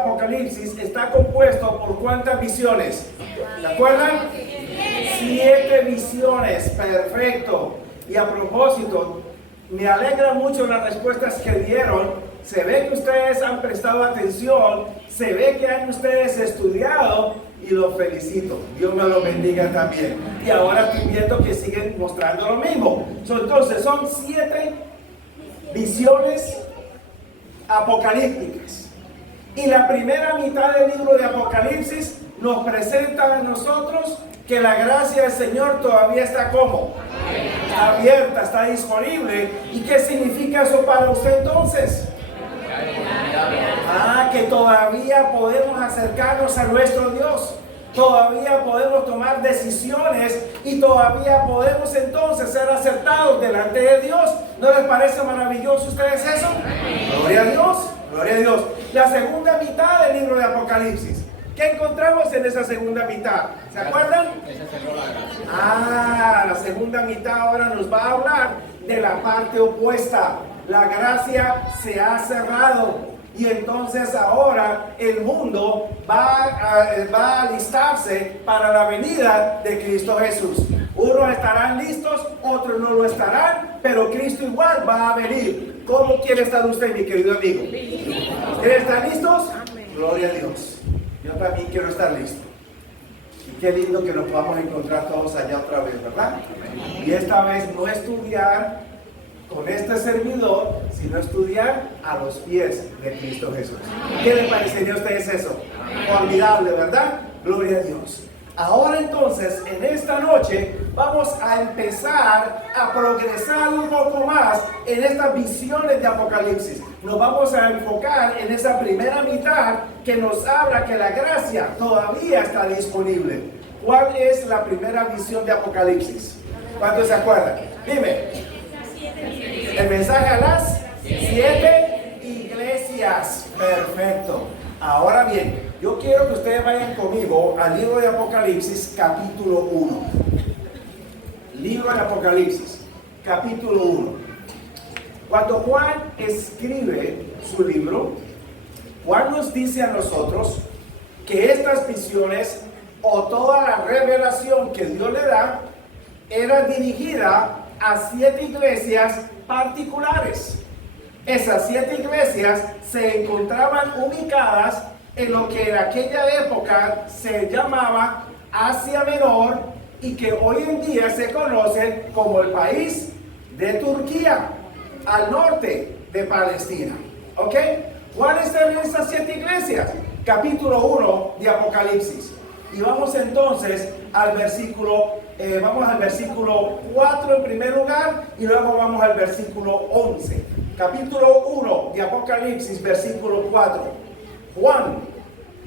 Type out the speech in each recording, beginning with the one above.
Apocalipsis está compuesto por ¿cuántas visiones? ¿Se acuerdan? 7 visiones, perfecto. Y a propósito, me alegra mucho las respuestas que dieron. Se ve que ustedes han prestado atención, se ve que han ustedes estudiado y los felicito. Dios me lo bendiga también. Y ahora estoy viendo que siguen mostrando lo mismo. Entonces son 7 visiones apocalípticas. Y la primera mitad del libro de Apocalipsis nos presenta a nosotros que la gracia del Señor todavía está como abierta, está disponible. ¿Y qué significa eso para usted entonces? Que todavía podemos acercarnos a nuestro Dios, todavía podemos tomar decisiones y todavía podemos entonces ser aceptados delante de Dios. ¿No les parece maravilloso a ustedes eso? Gloria a Dios, gloria a Dios. La segunda mitad del libro de Apocalipsis, ¿qué encontramos en esa segunda mitad? ¿Se acuerdan? La segunda mitad ahora nos va a hablar de la parte opuesta. La gracia se ha cerrado y entonces ahora el mundo va a alistarse para la venida de Cristo Jesús. Unos estarán listos, otros no lo estarán, pero Cristo igual va a venir. ¿Cómo quiere estar usted, mi querido amigo? ¿Quieren estar listos? Gloria a Dios. Yo también quiero estar listo. Y qué lindo que nos podamos encontrar todos allá otra vez, ¿verdad? Y esta vez no estudiar con este servidor, sino estudiar a los pies de Cristo Jesús. ¿Qué les parecería a ustedes eso? Formidable, ¿verdad? Gloria a Dios. Ahora entonces, en esta noche, vamos a empezar a progresar un poco más en estas visiones de Apocalipsis. Nos vamos a enfocar en esa primera mitad que nos habla que la gracia todavía está disponible. ¿Cuál es la primera visión de Apocalipsis? ¿Cuántos se acuerdan? Dime. El mensaje a las 7 iglesias. Perfecto. Ahora bien, yo quiero que ustedes vayan conmigo al libro de Apocalipsis, capítulo 1. Libro de Apocalipsis, capítulo 1. Cuando Juan escribe su libro, Juan nos dice a nosotros que estas visiones o toda la revelación que Dios le da era dirigida a 7 iglesias particulares. Esas 7 iglesias se encontraban ubicadas en lo que en aquella época se llamaba Asia Menor y que hoy en día se conoce como el país de Turquía, al norte de Palestina. ¿Ok? ¿Cuáles eran esas 7 iglesias? Capítulo 1 de Apocalipsis. Y vamos entonces al versículo 4 en primer lugar y luego vamos al versículo 11. Capítulo 1 de Apocalipsis, versículo 4. Juan,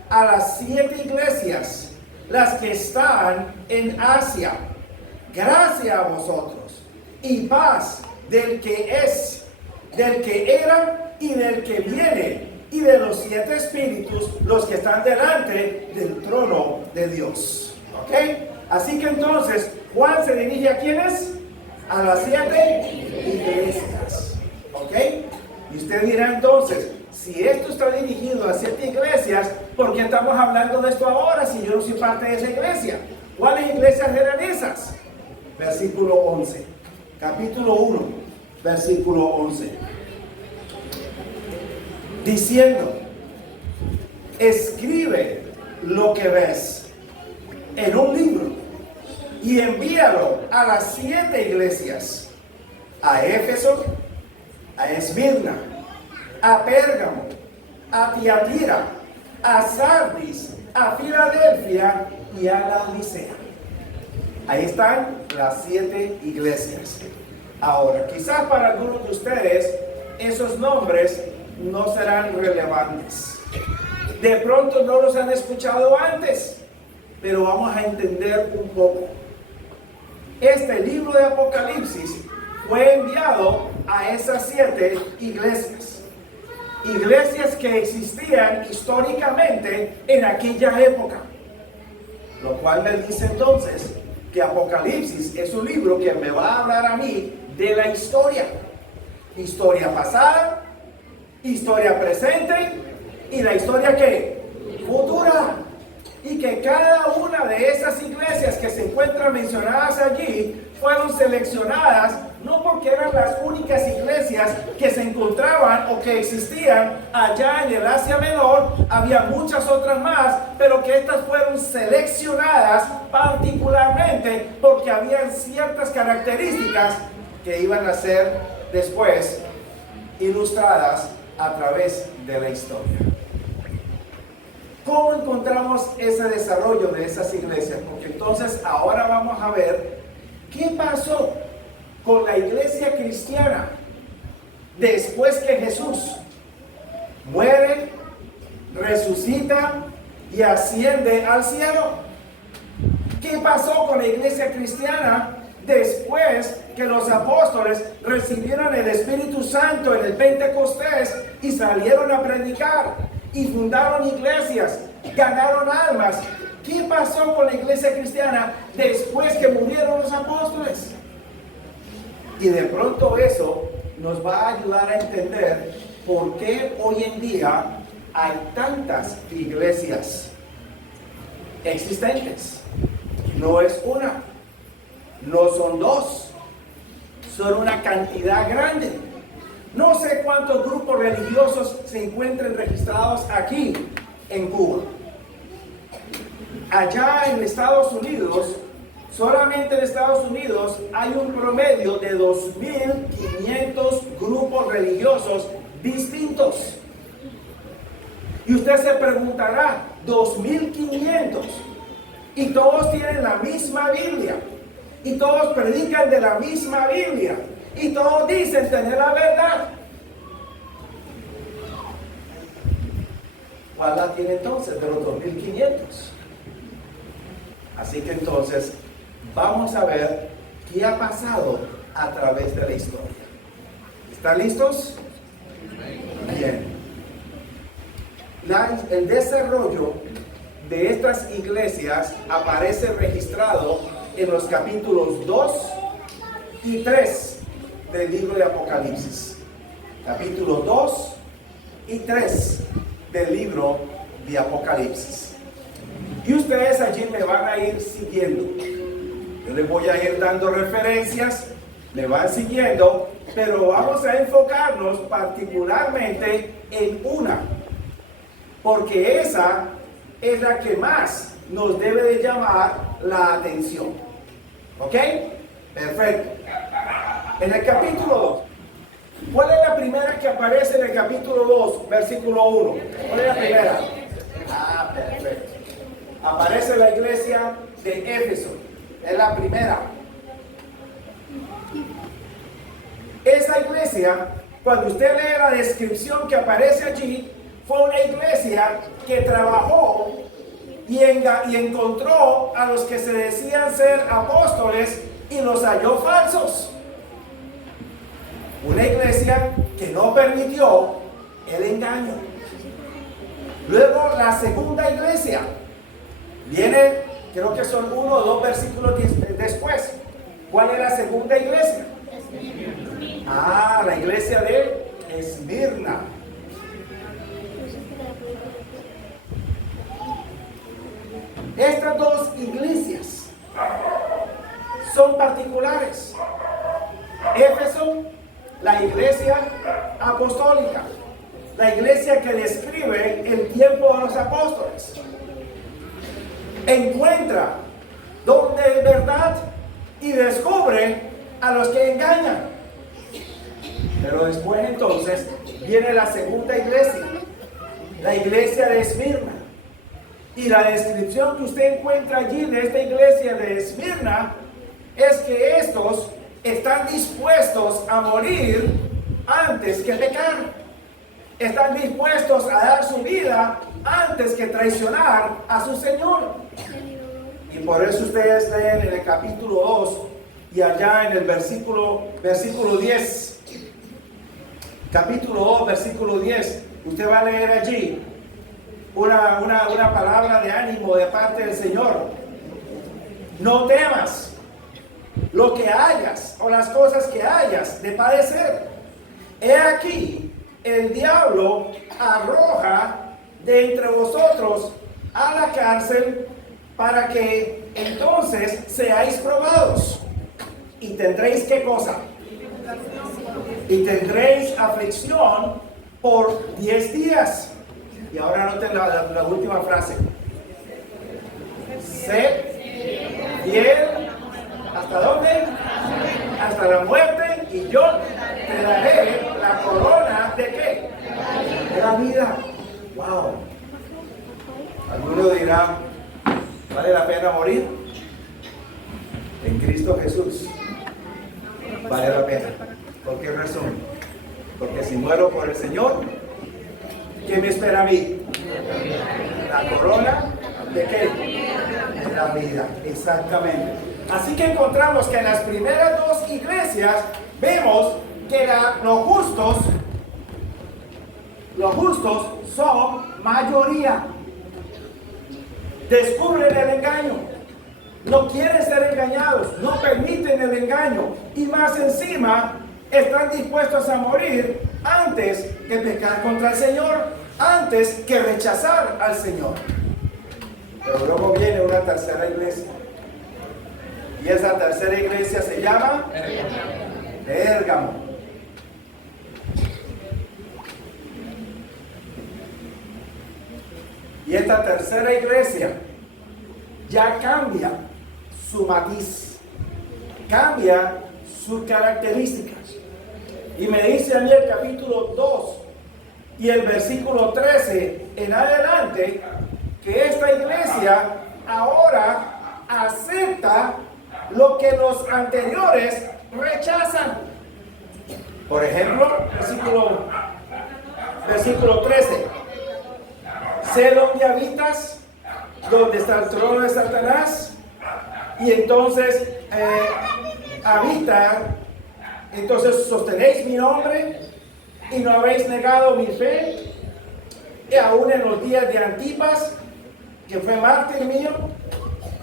a las 7 iglesias, las que están en Asia, gracia a vosotros y paz del que es, del que era y del que viene, y de los 7 espíritus, los que están delante del trono de Dios. ¿Ok? Así que entonces, Juan se dirige a ¿quiénes? A las 7 iglesias. ¿Ok? Y usted dirá entonces, si esto está dirigido a 7 iglesias, ¿por qué estamos hablando de esto ahora si yo no soy parte de esa iglesia? ¿Cuáles iglesias eran esas? Versículo 11. Capítulo 1, versículo 11. Diciendo, escribe lo que ves en un libro y envíalo a las 7 iglesias, a Éfeso, a Esmirna, a Pérgamo, a Tiatira, a Sardis, a Filadelfia y a la Odisea. Ahí están las 7 iglesias. Ahora, quizás para algunos de ustedes esos nombres no serán relevantes. De pronto no los han escuchado antes, pero vamos a entender un poco. Este libro de Apocalipsis fue enviado a esas 7 iglesias. Iglesias que existían históricamente en aquella época. Lo cual me dice entonces que Apocalipsis es un libro que me va a hablar a mí de la historia. Historia pasada, historia presente ¿Y la historia qué? Futura. Y que cada una de esas iglesias que se encuentran mencionadas allí fueron seleccionadas no porque eran las únicas iglesias que se encontraban o que existían allá en el Asia Menor, había muchas otras más, pero que estas fueron seleccionadas particularmente porque habían ciertas características que iban a ser después ilustradas a través de la historia. ¿Cómo encontramos ese desarrollo de esas iglesias? Porque entonces ahora vamos a ver qué pasó con la iglesia cristiana después que Jesús muere, resucita y asciende al cielo. ¿Qué pasó con la iglesia cristiana después que los apóstoles recibieron el Espíritu Santo en el Pentecostés y salieron a predicar y fundaron iglesias, ganaron almas? ¿Qué pasó con la iglesia cristiana después que murieron los apóstoles? Y de pronto eso nos va a ayudar a entender por qué hoy en día hay tantas iglesias existentes. No es una, no son dos, son una cantidad grande. No sé cuántos grupos religiosos se encuentran registrados aquí en Cuba. Allá en Estados Unidos, solamente en Estados Unidos hay un promedio de 2.500 grupos religiosos distintos. Y usted se preguntará, 2.500, y todos tienen la misma Biblia, y todos predican de la misma Biblia, y todos dicen tener la verdad. ¿Cuál la tiene entonces de los 2.500? Así que entonces vamos a ver qué ha pasado a través de la historia. ¿Están listos? Bien. El desarrollo de estas iglesias aparece registrado en los capítulos 2 y 3 del libro de Apocalipsis. Capítulos 2 y 3 del libro de Apocalipsis. Y ustedes allí me van a ir siguiendo. Yo les voy a ir dando referencias, me van siguiendo, pero vamos a enfocarnos particularmente en una, porque esa es la que más nos debe de llamar la atención. ¿Ok? Perfecto. En el capítulo 2, ¿cuál es la primera que aparece en el capítulo 2, versículo 1? ¿Cuál es la primera? Perfecto. Aparece la iglesia de Éfeso. Es la primera. Esa iglesia, cuando usted lee la descripción que aparece allí, fue una iglesia que trabajó y encontró a los que se decían ser apóstoles y los halló falsos. Una iglesia que no permitió el engaño. Luego la segunda iglesia viene, creo que son 1 o 2 versículos después. ¿Cuál es la segunda iglesia? La iglesia de Esmirna. Estas dos iglesias son particulares. Éfeso, la iglesia apostólica, la iglesia que describe el tiempo de los apóstoles. Encuentra donde es verdad y descubre a los que engañan. Pero después entonces viene la segunda iglesia, la iglesia de Esmirna. Y la descripción que usted encuentra allí de esta iglesia de Esmirna es que estos están dispuestos a morir antes que pecar. Están dispuestos a dar su vida antes que traicionar a su Señor. Y por eso ustedes leen en el capítulo 2 y allá en el versículo 10. Capítulo 2, versículo 10. Usted va a leer allí una palabra de ánimo de parte del Señor. No temas lo que hayas o las cosas que hayas de padecer. He aquí, el diablo arroja de entre vosotros a la cárcel, para que entonces seáis probados. Y tendréis ¿qué cosa? Y tendréis aflicción por 10 días. Y ahora noten la última frase. Sed fiel. ¿Hasta dónde? Hasta la muerte. Y yo te daré la corona ¿de qué? De la vida. Wow. Alguno dirá, ¿vale la pena morir? En Cristo Jesús. Vale la pena. ¿Por qué razón? Porque si muero por el Señor, ¿qué me espera a mí? La corona ¿de qué? De la vida. Exactamente. Así que encontramos que en las primeras dos iglesias vemos que los justos son mayoría. Descubren el engaño, no quieren ser engañados, no permiten el engaño y más encima están dispuestos a morir antes que pecar contra el Señor, antes que rechazar al Señor. Pero luego viene una tercera iglesia y esa tercera iglesia se llama Pérgamo. Y esta tercera iglesia ya cambia su matiz, cambia sus características. Y me dice a mí el capítulo 2 y el versículo 13 en adelante que esta iglesia ahora acepta lo que los anteriores rechazan. Por ejemplo, versículo 13. Sé donde habitas, donde está el trono de Satanás, y entonces entonces sostenéis mi nombre y no habéis negado mi fe, y aún en los días de Antipas, que fue mártir mío.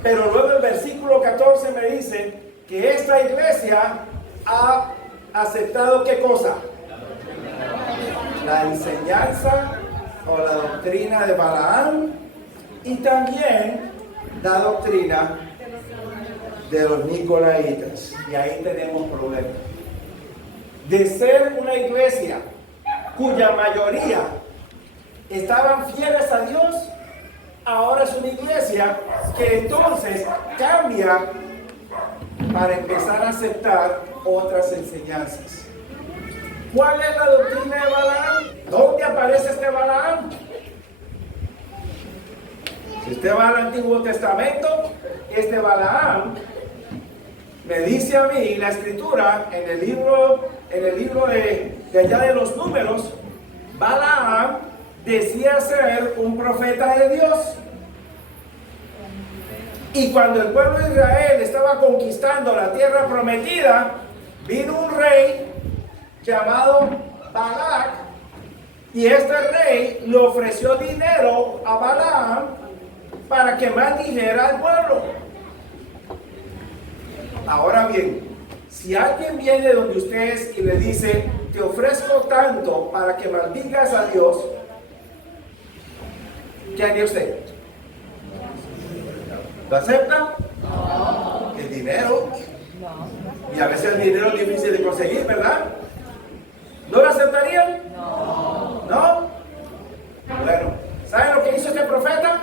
Pero luego el versículo 14 me dice que esta iglesia ha aceptado ¿qué cosa? La enseñanza o la doctrina de Balaam y también la doctrina de los nicolaitas. Y ahí tenemos problemas. De ser una iglesia cuya mayoría estaban fieles a Dios, ahora es una iglesia que entonces cambia para empezar a aceptar otras enseñanzas. ¿Cuál es la doctrina de Balaam? ¿Dónde aparece este Balaam? Si usted va al Antiguo Testamento, este Balaam me dice a mí la escritura en el libro de allá de los Números, Balaam decía ser un profeta de Dios. Y cuando el pueblo de Israel estaba conquistando la tierra prometida, vino un rey llamado Balac, y este rey le ofreció dinero a Balaam para que maldijera al pueblo. Ahora bien, si alguien viene donde ustedes y le dice, te ofrezco tanto para que maldigas a Dios, ¿qué haría usted? ¿Lo acepta? No. El dinero. No. Y a veces el dinero es difícil de conseguir, ¿verdad? ¿No lo aceptarían? No. ¿No? Bueno, ¿saben lo que hizo este profeta?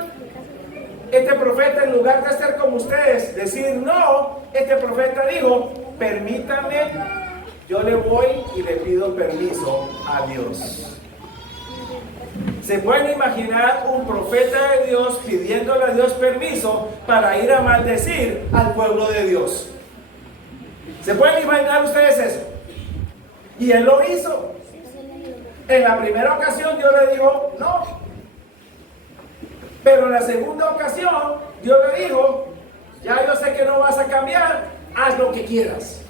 Este profeta, en lugar de ser como ustedes, decir no, este profeta dijo, permítame, yo le voy y le pido permiso a Dios. ¿Se pueden imaginar un profeta de Dios pidiéndole a Dios permiso para ir a maldecir al pueblo de Dios? ¿Se pueden imaginar ustedes eso? Y él lo hizo. En la primera ocasión Dios le dijo no. Pero en la segunda ocasión Dios le dijo, ya yo sé que no vas a cambiar, haz lo que quieras.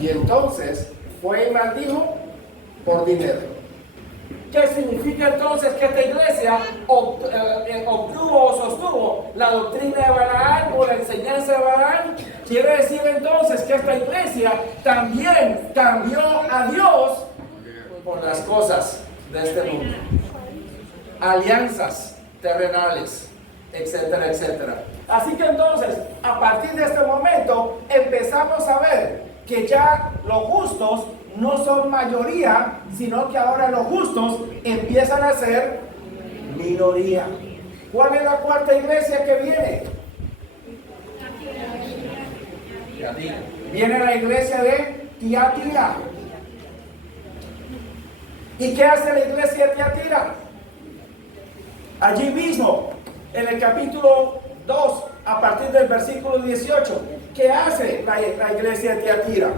Y entonces fue y maldijo por dinero. ¿Qué significa entonces que esta iglesia obtuvo o sostuvo la doctrina de Balaam o la enseñanza de Balaam? Quiere decir entonces que esta iglesia también cambió a Dios por las cosas de este mundo. alianzas terrenales, etcétera, etcétera. Así que entonces, a partir de este momento, empezamos a ver que ya los justos no son mayoría, sino que ahora los justos empiezan a ser minoría. ¿Cuál es la cuarta iglesia que viene? Viene la iglesia de Tiatira. ¿Y qué hace la iglesia de Tiatira? Allí mismo, en el capítulo 2, a partir del versículo 18, ¿qué hace la iglesia de Tiatira?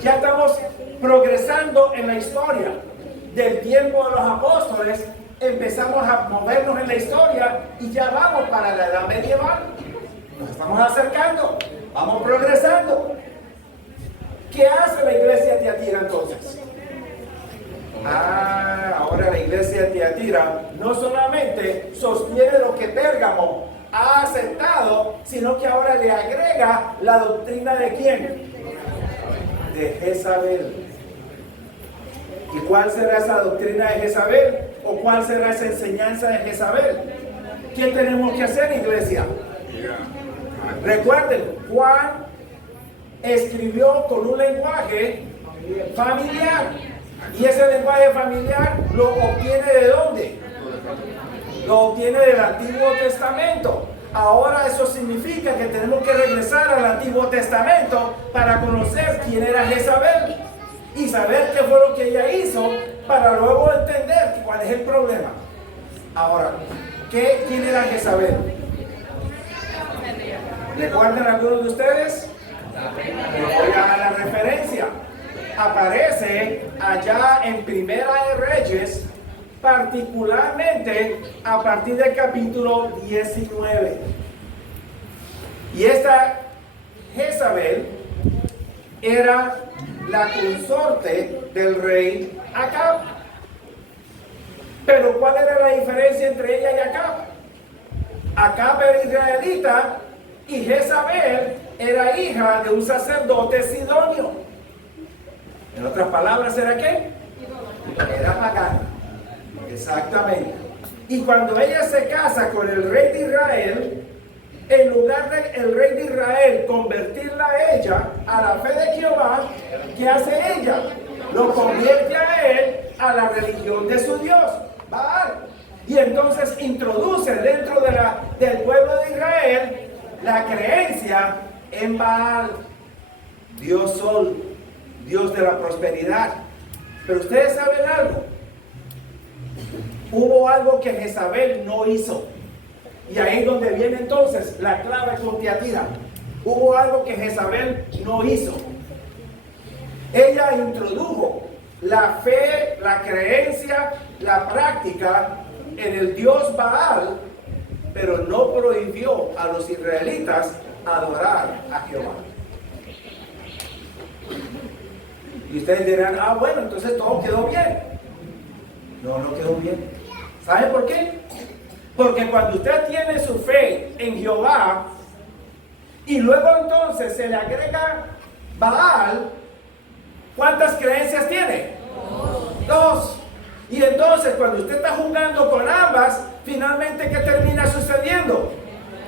Ya estamos progresando en la historia del tiempo de los apóstoles, empezamos a movernos en la historia y ya vamos para la edad medieval. Nos estamos acercando, vamos progresando. ¿Qué hace la iglesia de Tiatira entonces? Ahora la iglesia de Tiatira no solamente sostiene lo que Pérgamo ha aceptado, sino que ahora le agrega la doctrina de ¿quién? De Jezabel. ¿Y cuál será esa doctrina de Jezabel? ¿O cuál será esa enseñanza de Jezabel? ¿Qué tenemos que hacer, iglesia? Recuerden, Juan escribió con un lenguaje familiar. Y ese lenguaje familiar lo obtiene ¿de dónde? Lo obtiene del Antiguo Testamento. Ahora eso significa que tenemos que regresar al Antiguo Testamento para conocer quién era Jezabel y saber qué fue lo que ella hizo para luego entender cuál es el problema. Ahora, ¿quién era Jezabel? ¿Recuerdan algunos de ustedes? Voy a dar la referencia. Aparece allá en Primera de Reyes, particularmente a partir del capítulo 19. Y esta Jezabel era la consorte del rey Acab. Pero ¿cuál era la diferencia entre ella y Acab? Acab era israelita y Jezabel era hija de un sacerdote sidonio. En otras palabras, ¿era qué? Era pagana. Exactamente. Y cuando ella se casa con el rey de Israel, en lugar de el rey de Israel convertirla a ella a la fe de Jehová, ¿qué hace ella? Lo convierte a él a la religión de su Dios, Baal. Y entonces introduce dentro del pueblo de Israel la creencia en Baal, Dios Sol, Dios de la prosperidad. Pero ustedes saben algo. Hubo algo que Jezabel no hizo. Y ahí es donde viene entonces la clave con Tiatira. Hubo algo que Jezabel no hizo. Ella introdujo la fe, la creencia, la práctica en el Dios Baal, pero no prohibió a los israelitas adorar a Jehová. Y ustedes dirán, bueno, entonces todo quedó bien. No, no quedó bien. ¿Saben por qué? Porque cuando usted tiene su fe en Jehová y luego entonces se le agrega Baal, ¿cuántas creencias tiene? Dos. Y entonces cuando usted está jugando con ambas, finalmente ¿qué termina sucediendo?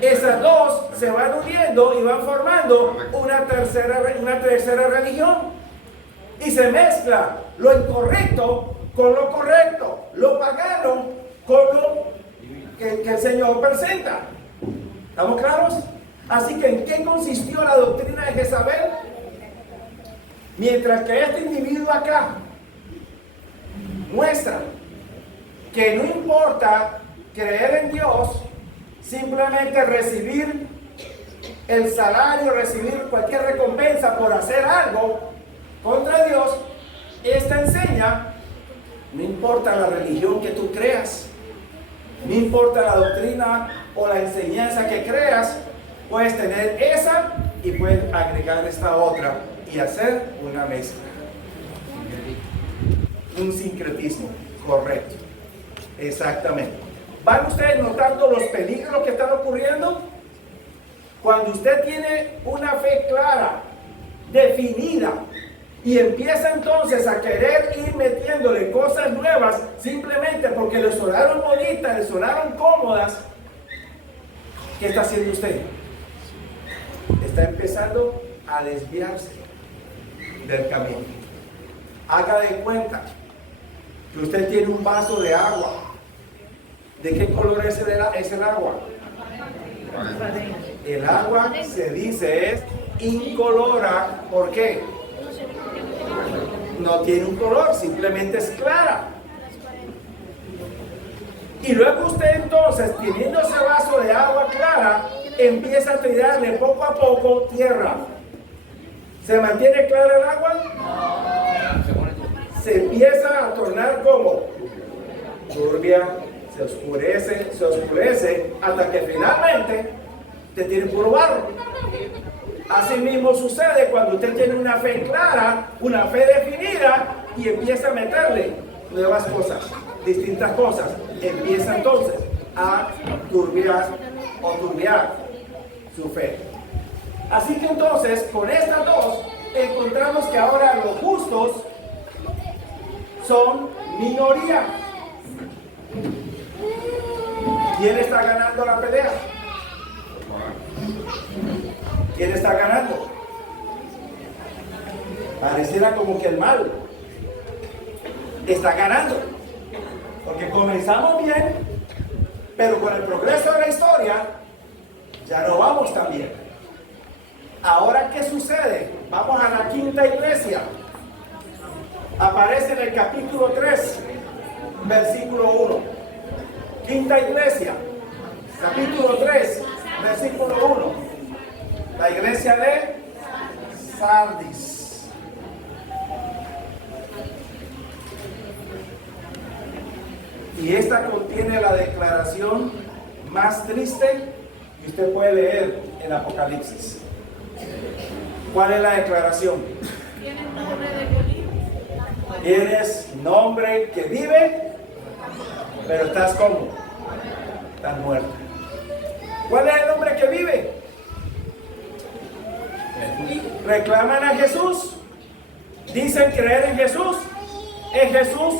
Esas dos se van uniendo y van formando una tercera religión. Y se mezcla lo incorrecto con lo correcto, lo pagano con lo que el Señor presenta. ¿Estamos claros? Así que ¿en qué consistió la doctrina de Jezabel? Mientras que este individuo acá muestra que no importa creer en Dios, simplemente recibir el salario, recibir cualquier recompensa por hacer algo contra Dios, esta enseña, no importa la religión que tú creas, no importa la doctrina o la enseñanza que creas, puedes tener esa y puedes agregar esta otra y hacer una mezcla. Un sincretismo, correcto. Exactamente. ¿Van ustedes notando los peligros que están ocurriendo? Cuando usted tiene una fe clara, definida, Y empieza entonces a querer ir metiéndole cosas nuevas simplemente porque le sonaron bonitas, le sonaron cómodas. ¿Qué está haciendo usted? Está empezando a desviarse del camino. Haga de cuenta que usted tiene un vaso de agua. ¿De qué color es el agua? El agua se dice es incolora. ¿Por qué? No tiene un color, simplemente es clara. Y luego usted entonces, teniendo ese vaso de agua clara, empieza a tirarle poco a poco tierra. ¿Se mantiene clara el agua? Se empieza a tornar como turbia, se oscurece, hasta que finalmente te tiene puro barro. Así mismo sucede cuando usted tiene una fe clara, una fe definida y empieza a meterle nuevas cosas, distintas cosas. Empieza entonces a turbiar su fe. Así que entonces con estas dos encontramos que ahora los justos son minoría. ¿Quién está ganando la pelea? ¿Quién está ganando? Pareciera como que el mal está ganando. Porque comenzamos bien, pero con el progreso de la historia ya no vamos tan bien. Ahora, ¿qué sucede? Vamos a la quinta iglesia. Aparece en el capítulo 3, versículo 1. Quinta iglesia, capítulo 3, versículo 1. La iglesia de Sardis. Y esta contiene la declaración más triste que usted puede leer en Apocalipsis. ¿Cuál es la declaración? Tienes nombre que vive, pero estás como, estás muerto. ¿Cuál es el nombre que vive? Reclaman a Jesús, dicen creer en Jesús. ¿Es Jesús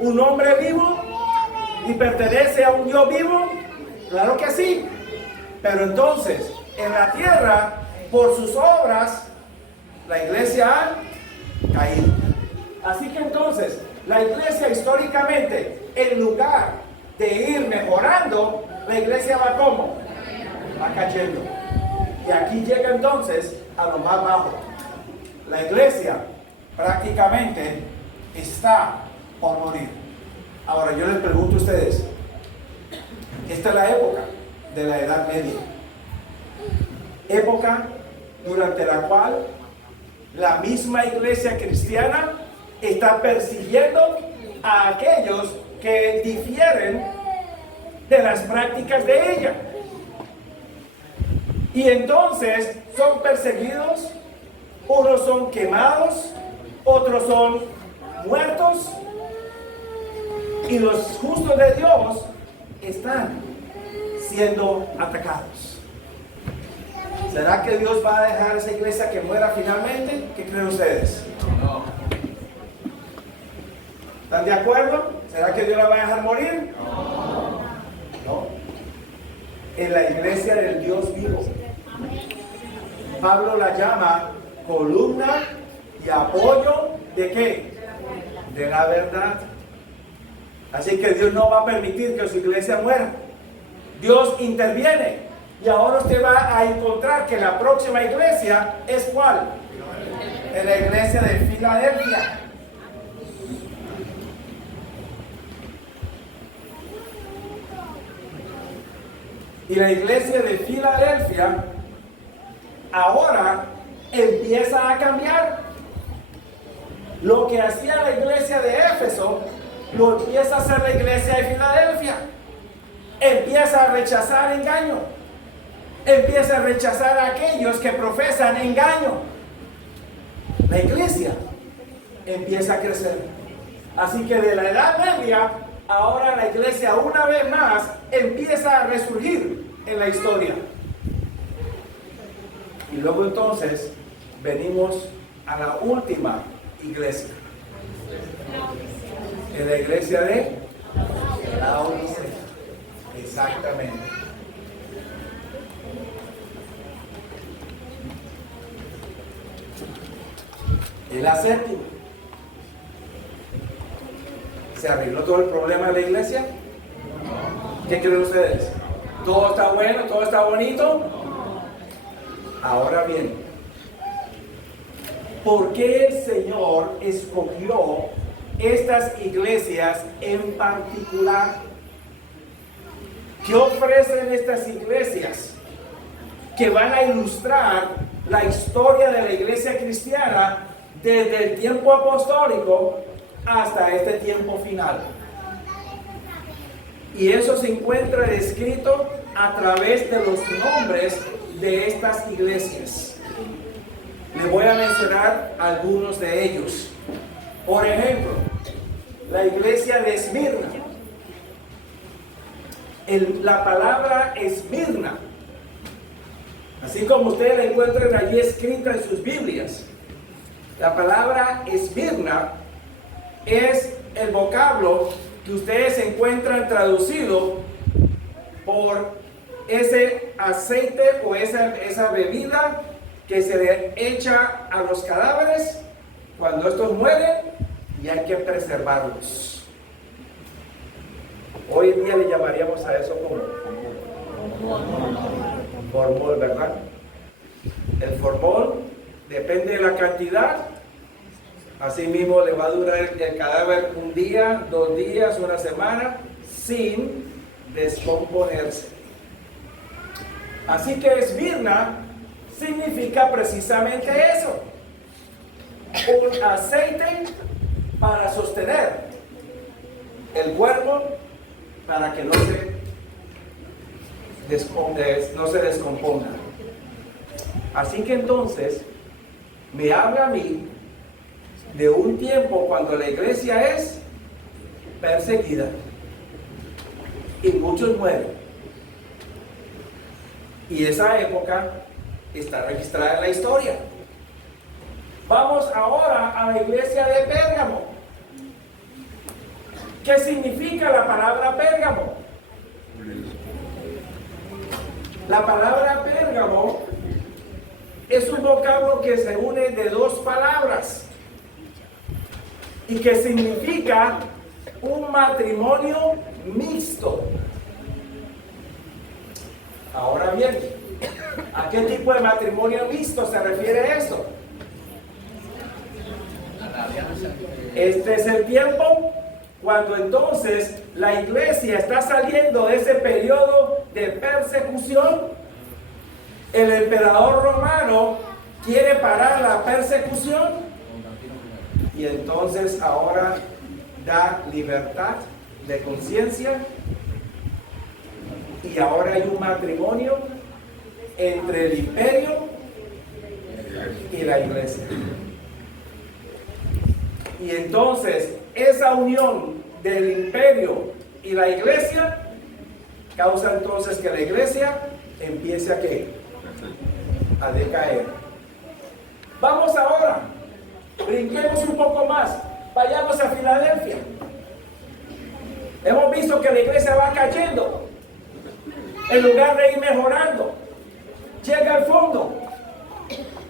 un hombre vivo y pertenece a un Dios vivo? Claro que sí. Pero entonces, en la tierra, por sus obras, la iglesia ha caído. Así que entonces, la iglesia históricamente, en lugar de ir mejorando, la iglesia va como, va cayendo. Y aquí llega entonces a lo más bajo. La iglesia prácticamente está por morir. Ahora yo les pregunto a ustedes, esta es la época de la Edad Media, época durante la cual la misma iglesia cristiana está persiguiendo a aquellos que difieren de las prácticas de ella. Y entonces son perseguidos, unos son quemados, otros son muertos, y los justos de Dios están siendo atacados. ¿Será que Dios va a dejar a esa iglesia que muera finalmente? ¿Qué creen ustedes? No. ¿Están de acuerdo? ¿Será que Dios la va a dejar morir? No. En la iglesia del Dios vivo, Pablo la llama columna y apoyo ¿de qué? De la verdad. Así que Dios no va a permitir que su iglesia muera. Dios interviene. Y ahora usted va a encontrar que la próxima iglesia es ¿cuál? Es la iglesia de Filadelfia. Y la iglesia de Filadelfia ahora empieza a cambiar. Lo que hacía la iglesia de Éfeso, lo empieza a hacer la iglesia de Filadelfia. Empieza a rechazar engaño. Empieza a rechazar a aquellos que profesan engaño. La iglesia empieza a crecer. Así que de la Edad Media, ahora la iglesia una vez más empieza a resurgir en la historia. Y luego entonces venimos a la última iglesia. En la iglesia de Laodicea. Exactamente. Es la séptima. ¿Se arregló todo el problema de la iglesia? ¿Qué creen ustedes? ¿Todo está bueno? ¿Todo está bonito? Ahora bien, ¿por qué el Señor escogió estas iglesias en particular? ¿Qué ofrecen estas iglesias que van a ilustrar la historia de la iglesia cristiana desde el tiempo apostólico hasta este tiempo final? Y eso se encuentra descrito a través de los nombres de estas iglesias. Les voy a mencionar algunos de ellos. Por ejemplo, la iglesia de Esmirna. La palabra Esmirna, así como ustedes la encuentran allí escrita en sus Biblias, la palabra Esmirna es el vocablo que ustedes encuentran traducido por ese aceite o esa bebida que se le echa a los cadáveres cuando estos mueren y hay que preservarlos. Hoy en día le llamaríamos a eso como formol, ¿verdad? El formol depende de la cantidad. Así mismo le va a durar el cadáver un día, 2 días, una semana, sin descomponerse. Así que Esmirna significa precisamente eso. Un aceite para sostener el cuerpo para que no se descomponga. Así que entonces me habla a mí de un tiempo cuando la iglesia es perseguida y muchos mueren. Y esa época está registrada en la historia. Vamos ahora a la iglesia de Pérgamo. ¿Qué significa la palabra Pérgamo? La palabra Pérgamo es un vocablo que se une de 2 palabras y que significa un matrimonio mixto. Ahora bien, ¿a qué tipo de matrimonio mixto se refiere esto? Este es el tiempo cuando entonces la iglesia está saliendo de ese periodo de persecución. El emperador romano quiere parar la persecución y entonces ahora da libertad de conciencia y ahora hay un matrimonio entre el imperio y la iglesia. Y entonces esa unión del imperio y la iglesia causa entonces que la iglesia empiece a decaer. Vamos ahora, brinquemos un poco más, vayamos a Filadelfia. Hemos visto que la iglesia va cayendo en lugar de ir mejorando. Llega al fondo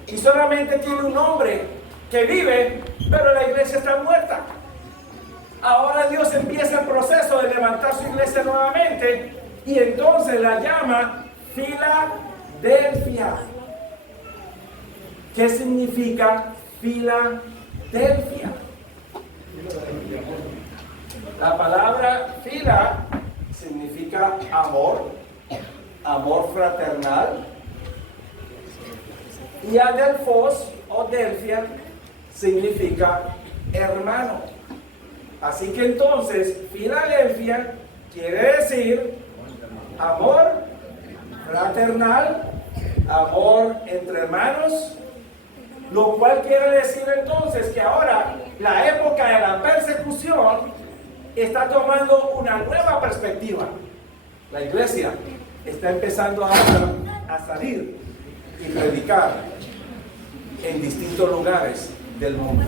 y solamente tiene un hombre que vive, pero la iglesia está muerta. Ahora Dios empieza el proceso de levantar su iglesia nuevamente y entonces la llama Filadelfia. ¿Qué significa Filadelfia? La palabra fila significa amor, amor fraternal, y adelphos o delphia significa hermano. Así que entonces Filadelfia quiere decir amor fraternal, amor entre hermanos, lo cual quiere decir entonces que ahora la época de la persecución está tomando una nueva perspectiva. La iglesia está empezando a salir y predicar. en distintos lugares del mundo.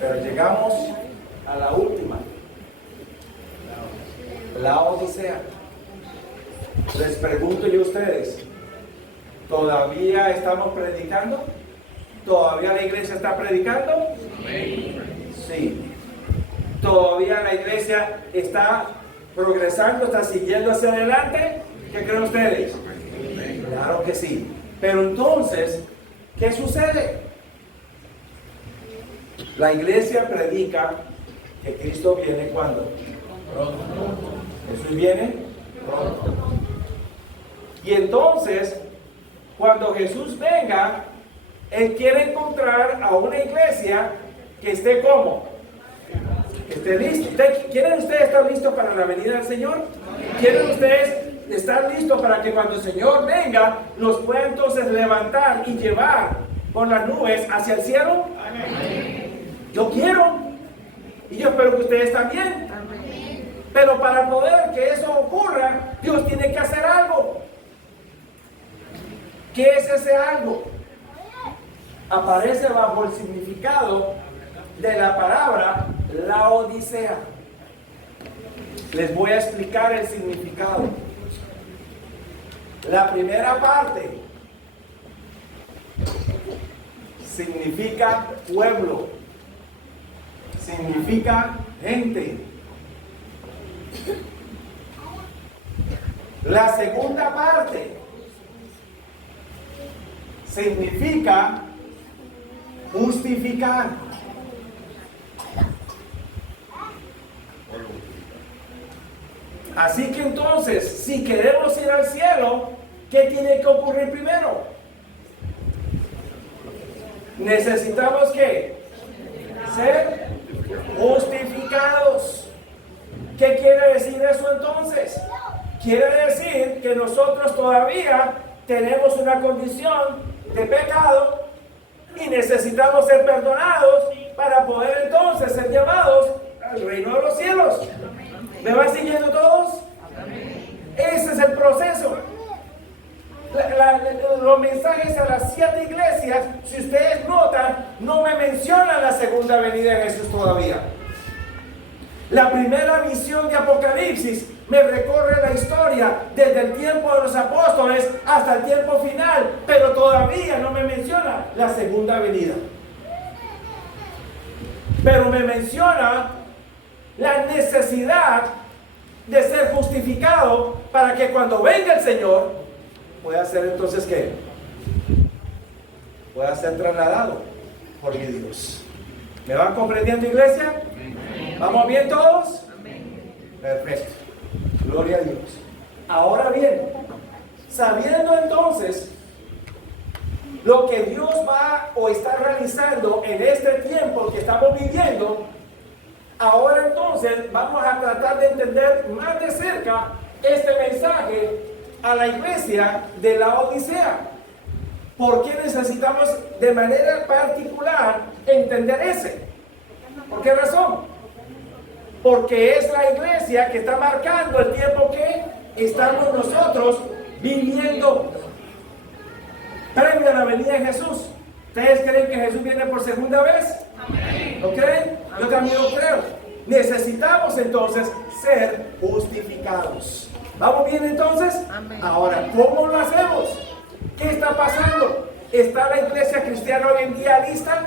Pero llegamos a la última, la Odisea. Les pregunto yo a ustedes, ¿todavía estamos predicando? ¿Todavía la iglesia está predicando? Sí. ¿Todavía la iglesia está progresando, está siguiendo hacia adelante? ¿Qué creen ustedes? Claro que sí. Pero entonces, ¿qué sucede? La iglesia predica que Cristo viene ¿cuándo? Pronto. Jesús viene pronto. Y entonces, cuando Jesús venga, Él quiere encontrar a una iglesia que esté ¿cómo? Que esté listo. ¿Quieren ustedes estar listos para la venida del Señor? ¿Quieren ustedes estar listos para que cuando el Señor venga, los pueda entonces levantar y llevar por las nubes hacia el cielo? Yo quiero. Y yo espero que ustedes también. Pero para poder que eso ocurra, Dios tiene que hacer algo. ¿Qué es ese algo? Aparece bajo el significado de la palabra la Odisea. Les voy a explicar el significado. La primera parte significa pueblo, significa gente. La segunda parte significa justificar. Así que entonces, si queremos ir al cielo, ¿qué tiene que ocurrir primero? Necesitamos ¿qué? Ser justificados. ¿Qué quiere decir eso entonces? Quiere decir que nosotros todavía tenemos una condición de pecado y necesitamos ser perdonados para poder entonces ser llamados al reino de los cielos. ¿Me van siguiendo todos? Ese es el proceso. Los mensajes a las 7 iglesias, si ustedes notan, no me mencionan la segunda venida de Jesús todavía. La primera visión de Apocalipsis me recorre la historia desde el tiempo de los apóstoles hasta el tiempo final, pero todavía no me menciona la segunda venida. Pero me menciona la necesidad de ser justificado para que cuando venga el Señor pueda ser entonces ¿qué? Pueda ser trasladado por mi Dios. ¿Me van comprendiendo, iglesia? ¿Vamos bien todos? Perfecto. Gloria a Dios. Ahora bien, sabiendo entonces lo que Dios va o está realizando en este tiempo que estamos viviendo, ahora entonces vamos a tratar de entender más de cerca este mensaje a la iglesia de la Odisea. ¿Por qué necesitamos de manera particular entender ese? ¿Por qué razón? Porque es la iglesia que está marcando el tiempo que estamos nosotros viviendo previo a la venida de Jesús. ¿Ustedes creen que Jesús viene por segunda vez? ¿Lo creen? Yo también lo creo. Necesitamos entonces ser justificados. ¿Vamos bien entonces? Ahora, ¿cómo lo hacemos? ¿Qué está pasando? ¿Está la iglesia cristiana hoy en día lista?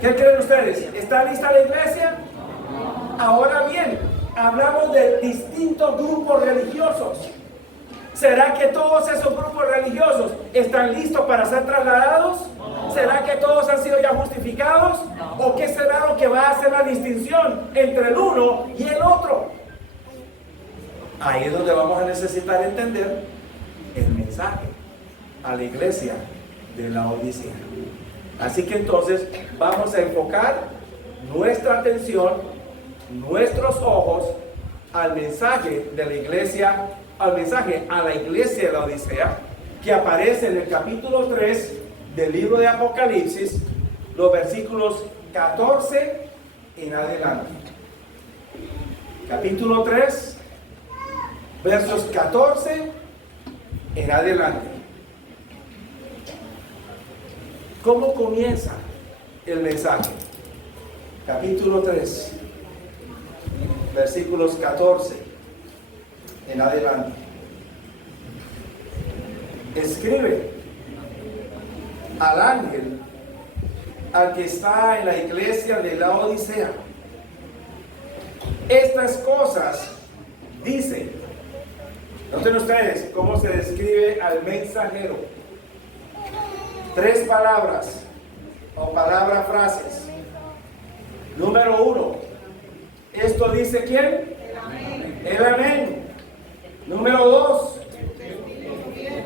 ¿Qué creen ustedes? ¿Está lista la iglesia? Ahora bien, hablamos de distintos grupos religiosos. ¿Será que todos esos grupos religiosos están listos para ser trasladados? ¿Será que todos han sido ya justificados? ¿O qué será lo que va a hacer la distinción entre el uno y el otro? Ahí es donde vamos a necesitar entender el mensaje a la iglesia de la Odisea. Así que entonces vamos a enfocar nuestra atención, nuestros ojos al mensaje de la iglesia, al mensaje a la iglesia de la Odisea, que aparece en el capítulo 3 del libro de Apocalipsis, los versículos 14 en adelante. Capítulo 3, versos 14 en adelante. ¿Cómo comienza el mensaje? Capítulo 3, versículos 14 en adelante. Escribe al ángel al que está en la iglesia de la Odisea. Estas cosas dice. Noten ustedes cómo se describe al mensajero. 3 palabras o frases. Número 1. Esto dice ¿quién? El amén. Número 2.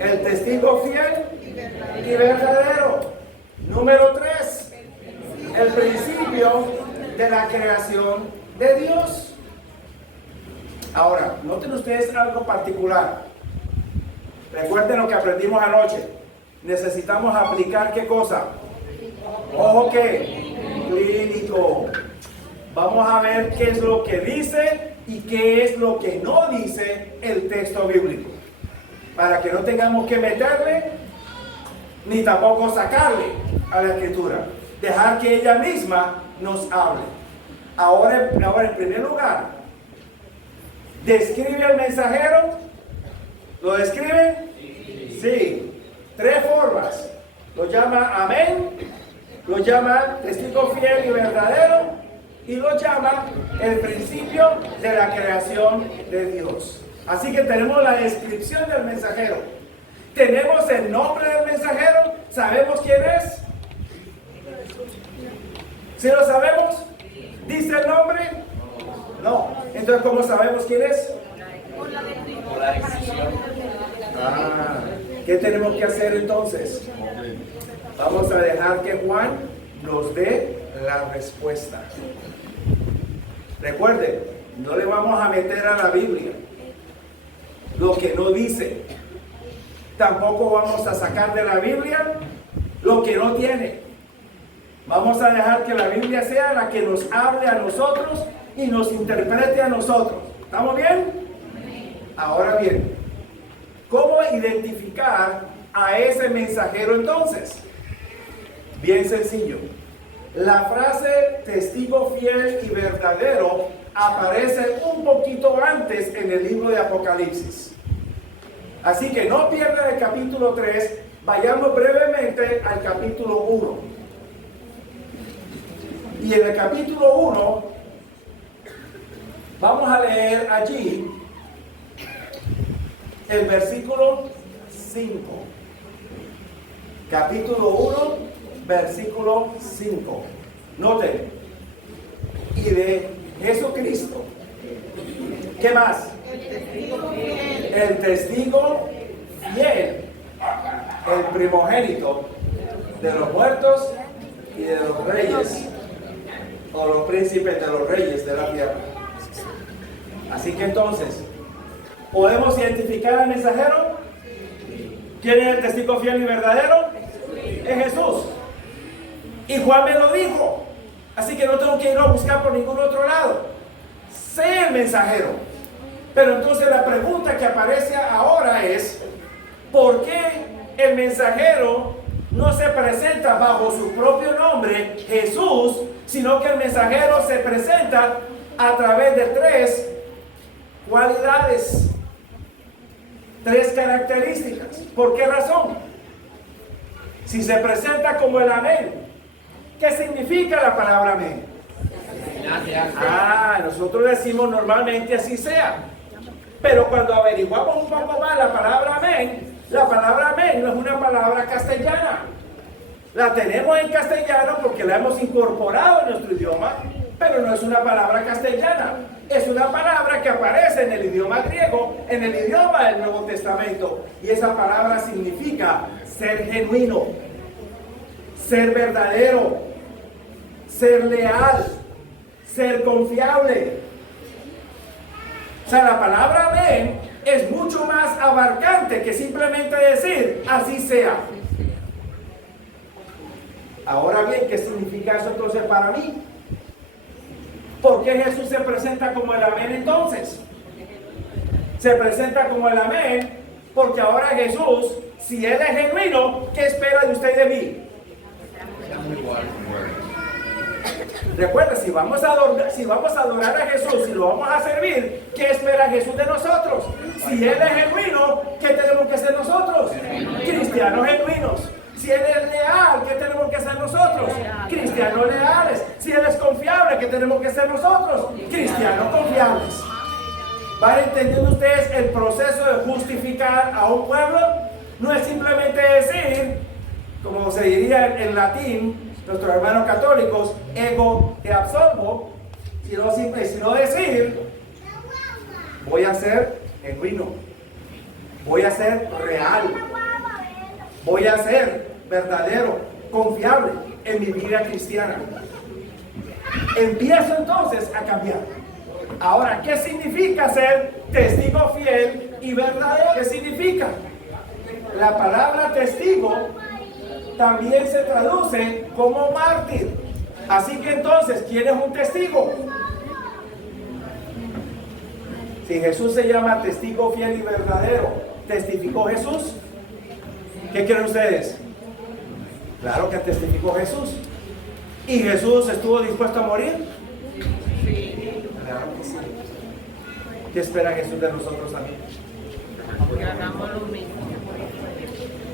El testigo fiel y verdadero. Número 3. El principio de la creación de Dios. Ahora, noten ustedes algo particular. Recuerden lo que aprendimos anoche. Necesitamos aplicar ¿qué cosa? Ojo que clínico. Vamos a ver qué es lo que dice y qué es lo que no dice el texto bíblico. Para que no tengamos que meterle ni tampoco sacarle a la escritura. Dejar que ella misma nos hable. Ahora en primer lugar, ¿describe al mensajero? ¿Lo describe? Sí. 3 formas. Lo llama amén, lo llama testigo fiel y verdadero, y lo llama el principio de la creación de Dios. Así que tenemos la descripción del mensajero. Tenemos el nombre del mensajero. ¿Sabemos quién es? ¿Sí lo sabemos? ¿Dice el nombre? No. Entonces, ¿cómo sabemos quién es? Por la descripción. ¿Qué tenemos que hacer entonces? Vamos a dejar que Juan nos dé la respuesta. Recuerden, no le vamos a meter a la Biblia lo que no dice. Tampoco vamos a sacar de la Biblia lo que no tiene. Vamos a dejar que la Biblia sea la que nos hable a nosotros y nos interprete a nosotros. ¿Estamos bien? Ahora bien, ¿cómo identificar a ese mensajero entonces? Bien sencillo. La frase testigo fiel y verdadero aparece un poquito antes en el libro de Apocalipsis. Así que no pierdan el capítulo 3, vayamos brevemente al capítulo 1. Y en el capítulo 1 vamos a leer allí el versículo 5. Capítulo 1, versículo 5. Noten. Y de Jesucristo. ¿Qué más? El testigo fiel. El primogénito de los muertos y de los reyes. O los príncipes de los reyes de la tierra. Así que entonces, ¿podemos identificar al mensajero? ¿Quién es el testigo fiel y verdadero? Es Jesús. Y Juan me lo dijo. Así que no tengo que ir a buscar por ningún otro lado. Sé el mensajero. Pero entonces la pregunta que aparece ahora es, ¿por qué el mensajero no se presenta bajo su propio nombre, Jesús, sino que el mensajero se presenta a través de 3 cualidades, 3 características? ¿Por qué razón? Si se presenta como el amén, ¿qué significa la palabra amén? Nosotros decimos normalmente así sea. Pero cuando averiguamos un poco más la palabra amén no es una palabra castellana. La tenemos en castellano porque la hemos incorporado en nuestro idioma, pero no es una palabra castellana. Es una palabra que aparece en el idioma griego, en el idioma del Nuevo Testamento. Y esa palabra significa ser genuino, ser verdadero, ser leal, ser confiable. O sea, la palabra amén es mucho más abarcante que simplemente decir así sea. Ahora bien, ¿qué significa eso entonces para mí? ¿Por qué Jesús se presenta como el amén entonces? Se presenta como el amén porque ahora Jesús, si Él es genuino, ¿qué espera de usted y de mí? Recuerda, si vamos a adorar a Jesús, si lo vamos a servir, ¿qué espera Jesús de nosotros? Si Él es genuino, ¿qué tenemos que ser nosotros? Cristianos genuinos. Si Él es leal, ¿qué tenemos que ser nosotros? Cristianos leales. Si Él es confiable, ¿qué tenemos que ser nosotros? Cristianos confiables. ¿Van entendiendo ustedes el proceso de justificar a un pueblo? No es simplemente decir, como se diría en latín, nuestros hermanos católicos, ego te absolvo, sino decir, voy a ser genuino, voy a ser real, voy a ser verdadero, confiable en mi vida cristiana. Empiezo entonces a cambiar. Ahora, ¿qué significa ser testigo fiel y verdadero? ¿Qué significa? La palabra testigo también se traduce como mártir. Así que entonces, ¿quién es un testigo? Si Jesús se llama testigo fiel y verdadero, ¿testificó Jesús? ¿Qué creen ustedes? Claro que testificó Jesús. ¿Y Jesús estuvo dispuesto a morir? Claro que sí. ¿Qué espera Jesús de nosotros también? Que hagamos lo mismo.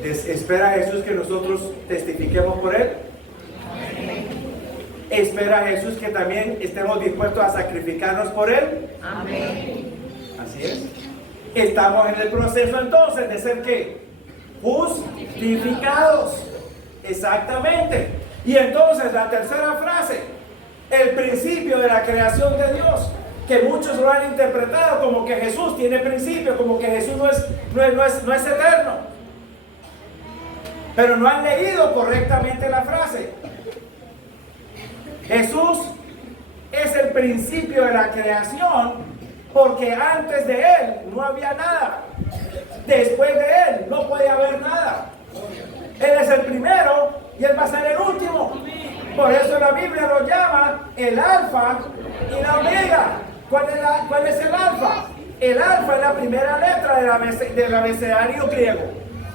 ¿Espera Jesús que nosotros testifiquemos por Él? ¿Espera Jesús que también estemos dispuestos a sacrificarnos por Él? Amén. Así es. Estamos en el proceso entonces de ser ¿qué? Justificados. Exactamente. Y entonces la tercera frase, el principio de la creación de Dios, que muchos lo han interpretado como que Jesús tiene principio, como que Jesús no es eterno. Pero no han leído correctamente la frase. Jesús es el principio de la creación porque antes de Él no había nada. Después de Él no puede haber nada. Él es el primero y Él va a ser el último. Por eso la Biblia lo llama el alfa y la omega. ¿Cuál es el alfa? El alfa es la primera letra del abecedario griego.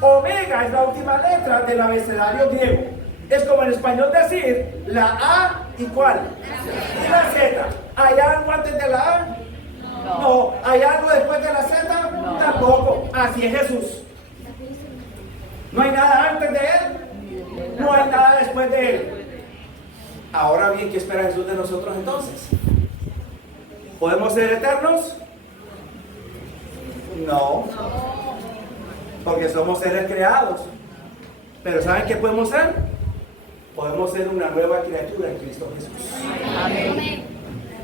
Omega es la última letra del abecedario griego. Es como en español decir la A y ¿cuál? Y la Z. ¿Hay algo antes de la A? No. ¿Hay algo después de la Z? No. Tampoco. Así es Jesús. No hay nada antes de Él. No hay nada después de Él. Ahora bien, ¿qué espera Jesús de nosotros entonces? ¿Podemos ser eternos? No. Porque somos seres creados. Pero ¿saben qué podemos ser? Podemos ser una nueva criatura en Cristo Jesús. Amén.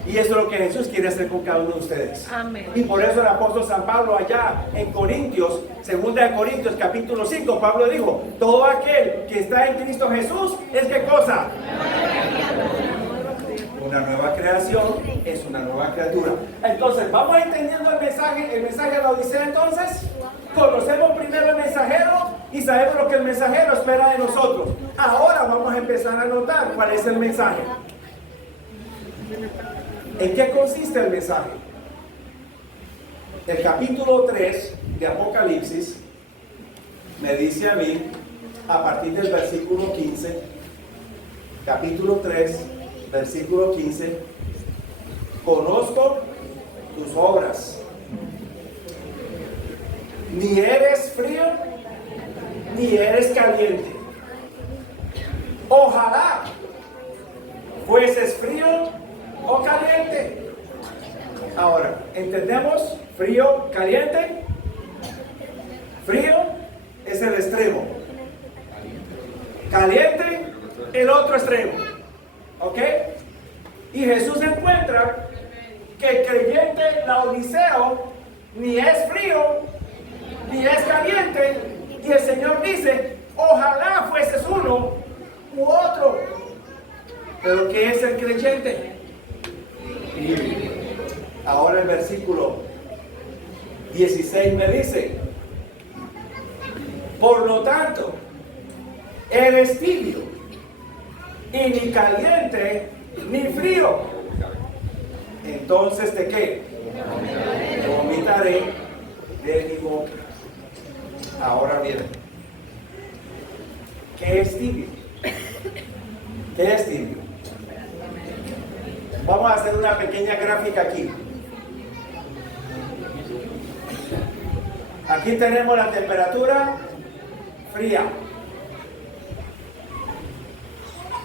Y eso es lo que Jesús quiere hacer con cada uno de ustedes. Amén. Y por eso el apóstol San Pablo allá en Corintios, 2 Corintios capítulo 5, Pablo dijo, todo aquel que está en Cristo Jesús es ¿qué cosa? Una nueva creación, es una nueva criatura. Entonces, ¿vamos entendiendo el mensaje de la Odisea entonces? Conocemos primero el mensajero y sabemos lo que el mensajero espera de nosotros. Ahora vamos a empezar a notar cuál es el mensaje. ¿En qué consiste el mensaje? El capítulo 3 de Apocalipsis me dice a mí, a partir del versículo 15, capítulo 3, versículo 15, conozco tus obras. Ni eres frío, ni eres caliente. Ojalá fueses frío o caliente. Ahora, ¿entendemos? Frío, caliente. Frío es el extremo. Caliente, el otro extremo. ¿Ok? Y Jesús encuentra que el creyente laodiceo ni es frío, ni es caliente. Y el Señor dice, ojalá fueses uno u otro. ¿Pero qué es el creyente? Ahora el versículo 16 me dice, por lo tanto, eres tibio, y ni caliente ni frío. Entonces, ¿de qué? Te vomitaré de mi boca. Ahora bien, ¿qué es tibio? ¿Qué es tibio? hacer una pequeña gráfica aquí. Aquí tenemos la temperatura fría.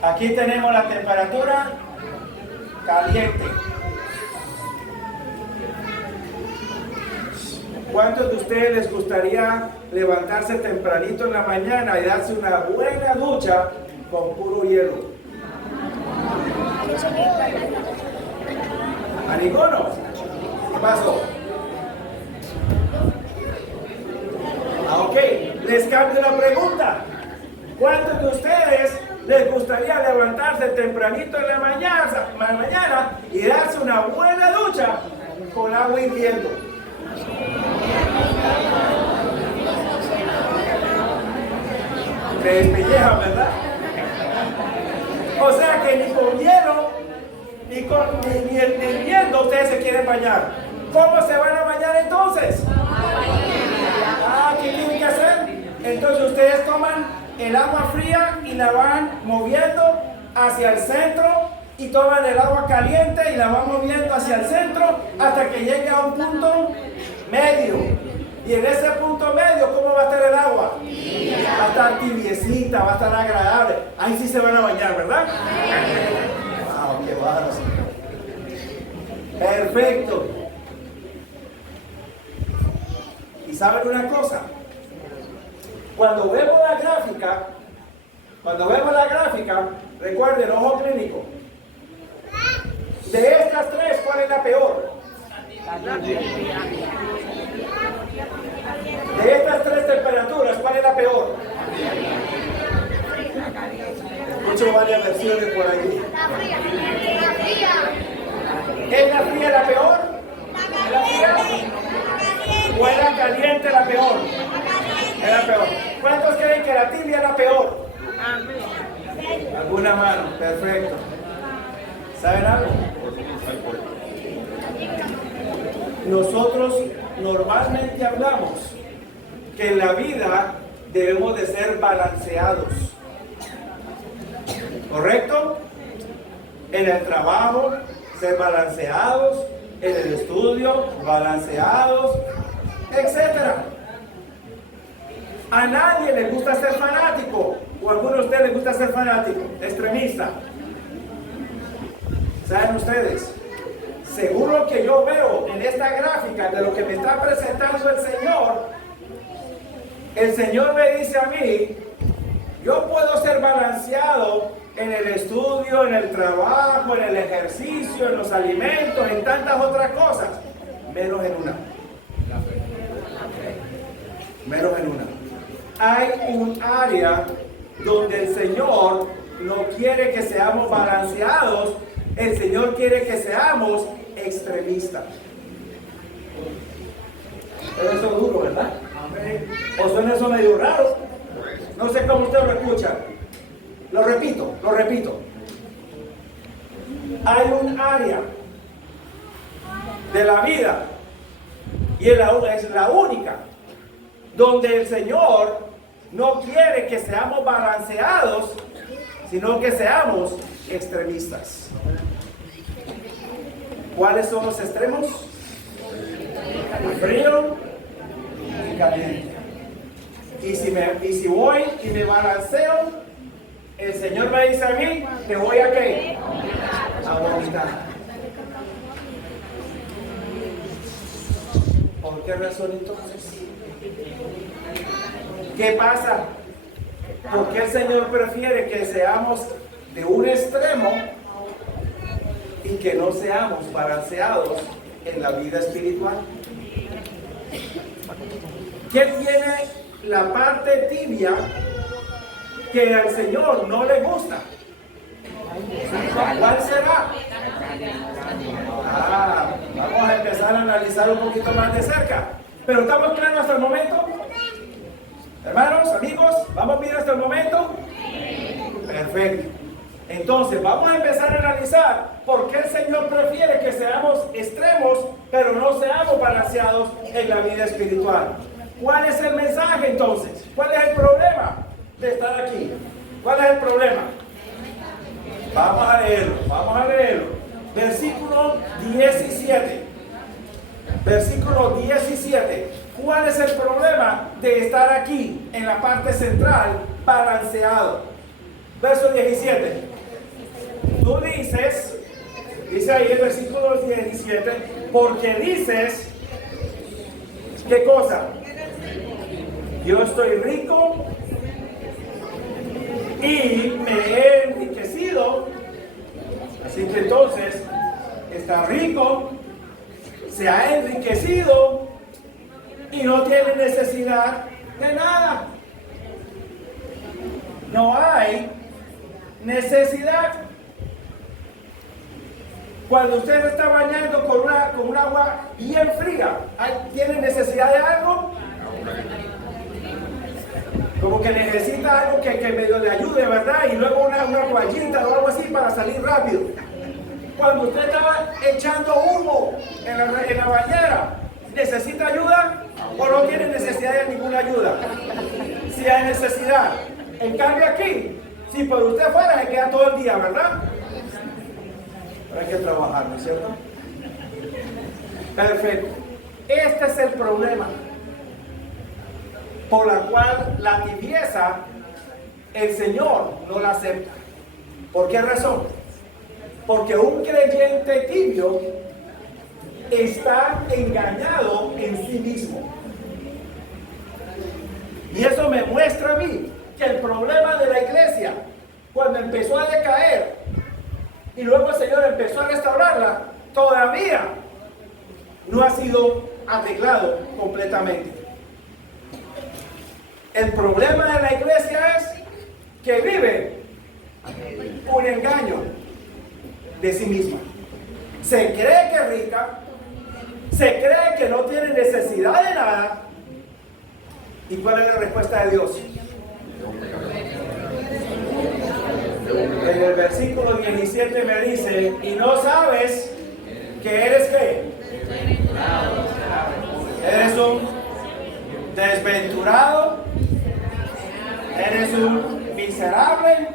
Aquí tenemos la temperatura caliente. ¿Cuántos de ustedes les gustaría levantarse tempranito en la mañana y darse una buena ducha con puro hielo? ¿A ninguno? ¿Qué pasó? Ok, les cambio la pregunta. ¿Cuántos de ustedes les gustaría levantarse tempranito en la mañana y darse una buena ducha con agua hirviendo? Se despellejan, ¿verdad? O sea que ni con hielo, ni hirviendo ustedes se quieren bañar. ¿Cómo se van a bañar entonces? ¿Qué tienen que hacer? Entonces ustedes toman el agua fría y la van moviendo hacia el centro y toman el agua caliente y la van moviendo hacia el centro hasta que llegue a un punto medio. Y en ese punto medio, ¿cómo va a estar el agua? Va a estar tibiecita, va a estar agradable. Ahí sí se van a bañar, ¿verdad? ¡Wow! ¡Qué bárbaro! Perfecto. ¿Y saben una cosa? Cuando vemos la gráfica, recuerden, ojo clínico. De estas tres, ¿cuál es la peor? De estas tres temperaturas, ¿cuál es la peor? Escucho varias versiones por allí. ¿Es la fría la peor? ¿Es la fría? ¿O es la caliente la peor? Es la peor. ¿Cuántos creen que la tibia es la peor? ¿Alguna mano? Perfecto. ¿Saben algo? Nosotros normalmente hablamos que en la vida debemos de ser balanceados. ¿Correcto? En el trabajo, ser balanceados. En el estudio, balanceados, etc. A nadie le gusta ser fanático. ¿O a alguno de ustedes les gusta ser fanático? Extremista. ¿Saben ustedes? Según lo que yo veo en esta gráfica de lo que me está presentando el Señor me dice a mí, yo puedo ser balanceado en el estudio, en el trabajo, en el ejercicio, en los alimentos, en tantas otras cosas, menos en una. Menos en una. Hay un área donde el Señor no quiere que seamos balanceados, el Señor quiere que seamos extremistas. Pero eso es duro, ¿verdad? ¿O suena eso medio raro? No sé cómo usted lo escucha. Lo repito. Hay un área de la vida, y es la única, donde el Señor no quiere que seamos balanceados, sino que seamos extremistas. ¿Cuáles son los extremos? Frío y caliente. Y si voy y me balanceo, el Señor me dice a mí que voy a ¿qué? A vomitar. ¿Por qué razón entonces? ¿Qué pasa? ¿Por qué el Señor prefiere que seamos de un extremo y que no seamos balanceados en la vida espiritual? ¿Qué tiene la parte tibia que al Señor no le gusta? ¿Cuál será? Vamos a empezar a analizar un poquito más de cerca. ¿Pero estamos claros hasta el momento? Hermanos, amigos, ¿vamos bien hasta el momento? Perfecto. Entonces, vamos a empezar a analizar por qué el Señor prefiere que seamos extremos, pero no seamos balanceados en la vida espiritual. ¿Cuál es el mensaje entonces? ¿Cuál es el problema de estar aquí? ¿Cuál es el problema? Vamos a leerlo. Versículo 17. Versículo 17. ¿Cuál es el problema de estar aquí en la parte central balanceado? Verso 17. Tú dices, dice ahí el versículo 17, porque dices, ¿qué cosa? Yo estoy rico y me he enriquecido. Así que entonces está rico, se ha enriquecido y no tiene necesidad de nada. No hay necesidad. Cuando usted se está bañando con un agua bien fría, ¿tiene necesidad de algo? Como que necesita algo que medio le ayude, ¿verdad? Y luego una toallita o algo así para salir rápido. Cuando usted está echando humo en la bañera, ¿necesita ayuda o no tiene necesidad de ninguna ayuda? Si hay necesidad. En cambio aquí, si por usted fuera, se queda todo el día, ¿verdad? Pero hay que trabajar, ¿no es cierto? Perfecto. Este es el problema por la cual la tibieza, el Señor no la acepta. ¿Por qué razón? Porque un creyente tibio está engañado en sí mismo. Y eso me muestra a mí que el problema de la iglesia, cuando empezó a decaer y luego el Señor empezó a restaurarla, todavía no ha sido arreglado completamente. El problema de la iglesia es que vive un engaño de sí misma. Se cree que es rica, se cree que no tiene necesidad de nada. ¿Y cuál es la respuesta de Dios? En el versículo 17 me dice, y no sabes que eres ¿qué? Eres un desventurado, eres un miserable,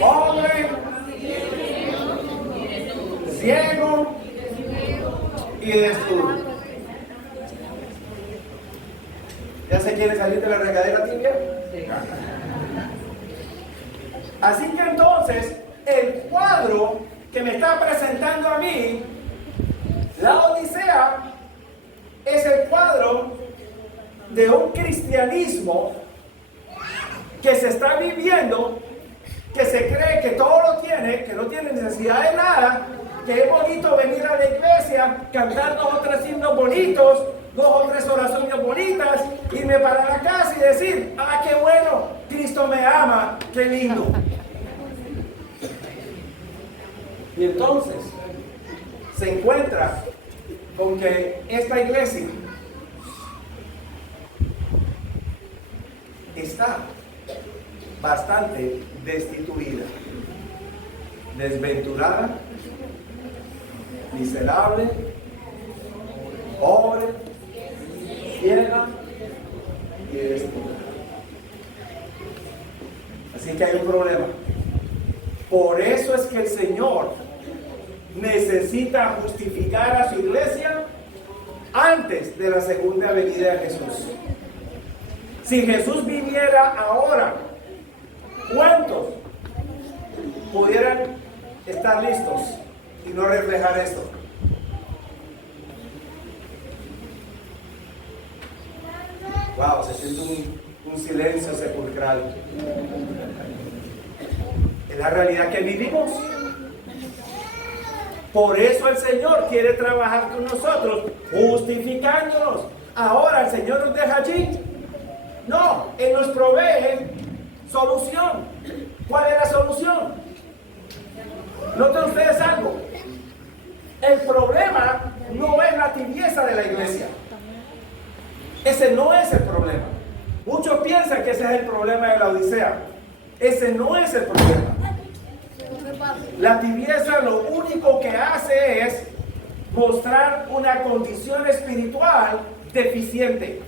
pobre, ciego y desnudo. ¿Ya se quiere salir de la regadera tibia? Así que entonces, el cuadro que me está presentando a mí, la Odisea, es el cuadro de un cristianismo que se está viviendo, que se cree que todo lo tiene, que no tiene necesidad de nada, que es bonito venir a la iglesia, cantar 2 o 3 himnos bonitos, 2 o 3 oraciones bonitas, irme para la casa y decir, ah, qué bueno, Cristo me ama, qué lindo. Y entonces se encuentra con que esta iglesia está bastante destituida, desventurada, miserable, pobre, ciega y desnuda. Así que hay un problema. Por eso es que el Señor necesita justificar a su iglesia antes de la segunda venida de Jesús. Si Jesús viniera ahora, ¿cuántos pudieran estar listos y no reflejar esto? Wow, se siente un silencio sepulcral. Es la realidad que vivimos. Por eso el Señor quiere trabajar con nosotros, justificándonos. Ahora el Señor nos deja allí. No, Él nos provee solución. ¿Cuál es la solución? Noten ustedes algo. El problema no es la tibieza de la iglesia. Ese no es el problema. Muchos piensan que ese es el problema de la Odisea. Ese no es el problema. La tibieza lo único que hace es mostrar una condición espiritual deficiente.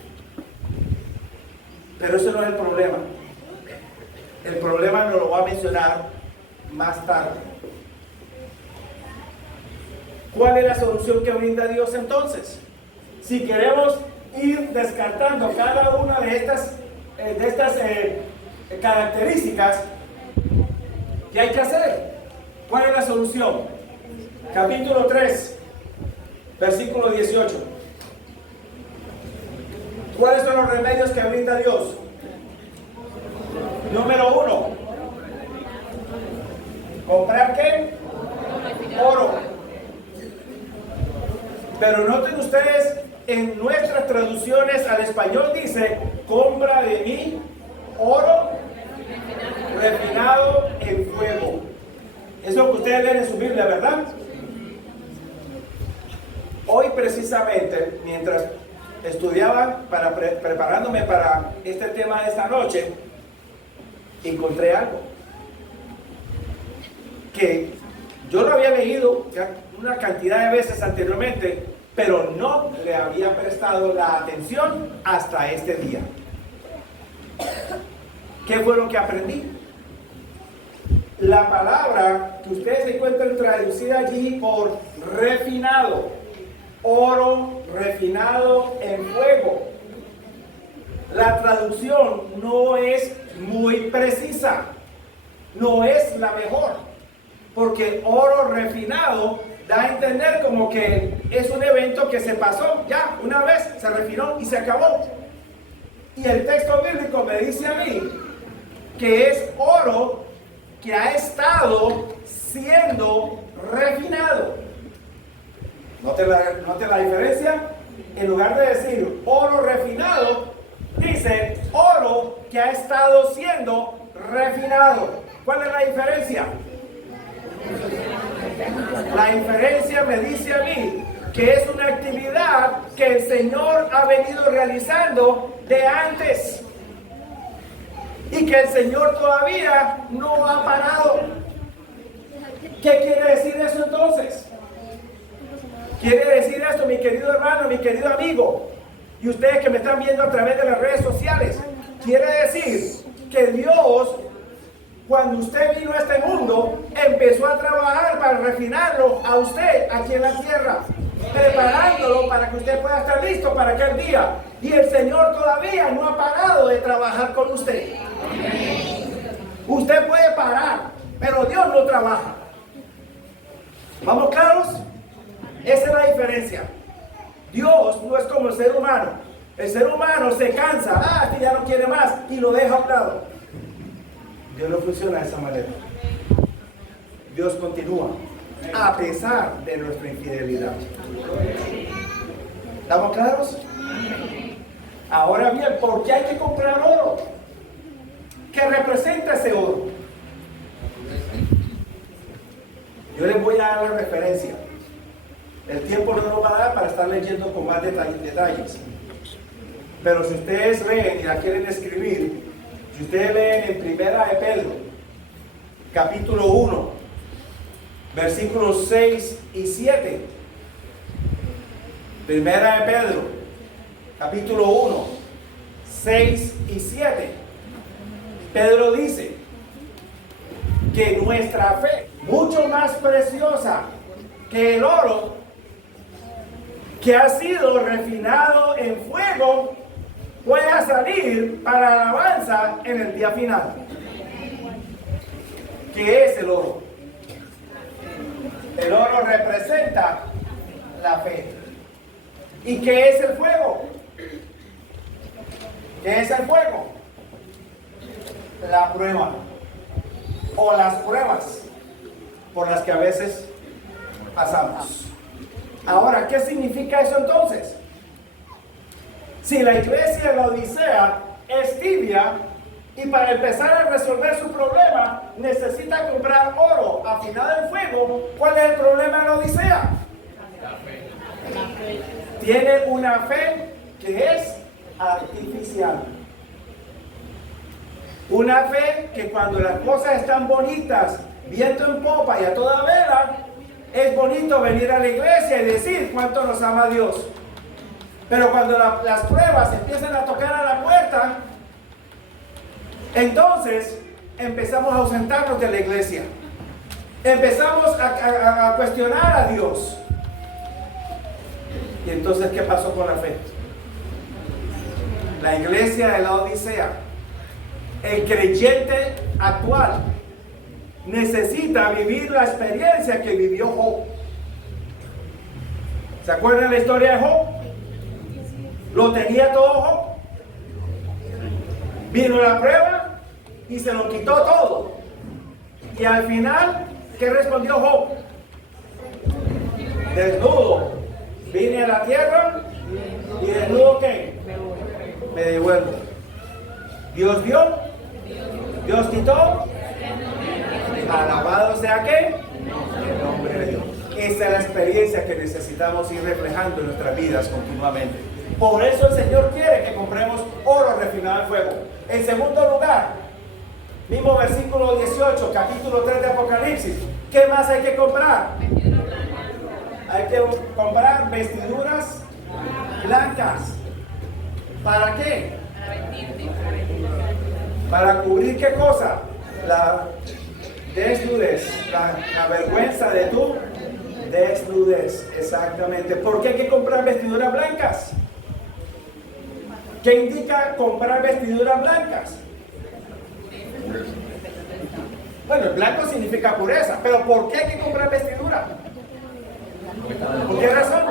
Pero eso no es el problema. El problema nos lo va a mencionar más tarde. ¿Cuál es la solución que brinda Dios entonces? Si queremos ir descartando cada una de estas características, ¿qué hay que hacer? ¿Cuál es la solución? Capítulo 3, versículo 18. ¿Cuáles son los remedios que brinda Dios? Número 1. ¿Comprar qué? Oro. Pero noten ustedes, en nuestras traducciones al español dice, compra de mí oro refinado en fuego. Es lo que ustedes leen en su Biblia, ¿verdad? Hoy precisamente, mientras estudiaba, preparándome para este tema de esta noche, encontré algo que yo lo había leído ya una cantidad de veces anteriormente, pero no le había prestado la atención hasta este día. ¿Qué fue lo que aprendí? La palabra que ustedes encuentran traducida allí por refinado, oro refinado en fuego. La traducción no es muy precisa, no es la mejor, porque oro refinado da a entender como que es un evento que se pasó ya una vez, se refinó y se acabó. Y el texto bíblico me dice a mí que es oro que ha estado siendo refinado. Note la diferencia. En lugar de decir oro refinado, dice oro que ha estado siendo refinado. ¿Cuál es la diferencia? La diferencia me dice a mí que es una actividad que el Señor ha venido realizando de antes y que el Señor todavía no ha parado. ¿Qué quiere decir eso entonces? Quiere decir esto, mi querido hermano, mi querido amigo, y ustedes que me están viendo a través de las redes sociales, quiere decir que Dios, cuando usted vino a este mundo, empezó a trabajar para refinarlo a usted aquí en la tierra, preparándolo para que usted pueda estar listo para aquel día. Y el Señor todavía no ha parado de trabajar con usted. Usted puede parar, pero Dios no trabaja. ¿Vamos claros? Esa es la diferencia. Dios no es como el ser humano. El ser humano se cansa, que ya no quiere más, y lo deja a un lado. Dios no funciona de esa manera. Dios continúa a pesar de nuestra infidelidad. ¿Estamos claros? Ahora bien, ¿por qué hay que comprar oro? ¿Qué representa ese oro? Yo les voy a dar la referencia. El tiempo no nos va a dar para estar leyendo con más detalles. Pero si ustedes leen y la quieren escribir, si ustedes leen en Primera de Pedro, capítulo 1, versículos 6 y 7. Primera de Pedro, capítulo 1, 6 y 7. Pedro dice que nuestra fe, mucho más preciosa que el oro, que ha sido refinado en fuego, pueda salir para alabanza en el día final. ¿Qué es el oro? El oro representa la fe. ¿Y qué es el fuego? ¿Qué es el fuego? La prueba o las pruebas por las que a veces pasamos. Ahora, ¿qué significa eso entonces? Si la iglesia de la Odisea es tibia y para empezar a resolver su problema necesita comprar oro afinado en fuego, ¿cuál es el problema de la Odisea? Tiene una fe que es artificial. Una fe que cuando las cosas están bonitas, viento en popa y a toda vela, es bonito venir a la iglesia y decir cuánto nos ama Dios. Pero cuando las pruebas empiezan a tocar a la puerta, entonces empezamos a ausentarnos de la iglesia. Empezamos a cuestionar a Dios. Y entonces, ¿qué pasó con la fe? La iglesia de la Odisea, el creyente actual, necesita vivir la experiencia que vivió Job. ¿Se acuerdan la historia de Job? Lo tenía todo Job. Vino la prueba y se lo quitó todo. Y al final, ¿qué respondió Job? Desnudo vine a la tierra y desnudo ¿qué? Me devuelvo. Dios dio, Dios quitó. Alabado sea ¿qué? El nombre de Dios. Esa es la experiencia que necesitamos ir reflejando en nuestras vidas continuamente. Por eso el Señor quiere que compremos oro refinado en fuego. En segundo lugar, mismo versículo 18, capítulo 3 de Apocalipsis. ¿Qué más hay que comprar? Hay que comprar vestiduras blancas. ¿Para qué? Para cubrir ¿qué cosa? La desnudez, la vergüenza de tu desnudez. Exactamente. ¿Por qué hay que comprar vestiduras blancas? ¿Qué indica comprar vestiduras blancas? Bueno, el blanco significa pureza, pero ¿por qué hay que comprar vestidura? ¿Por qué razón?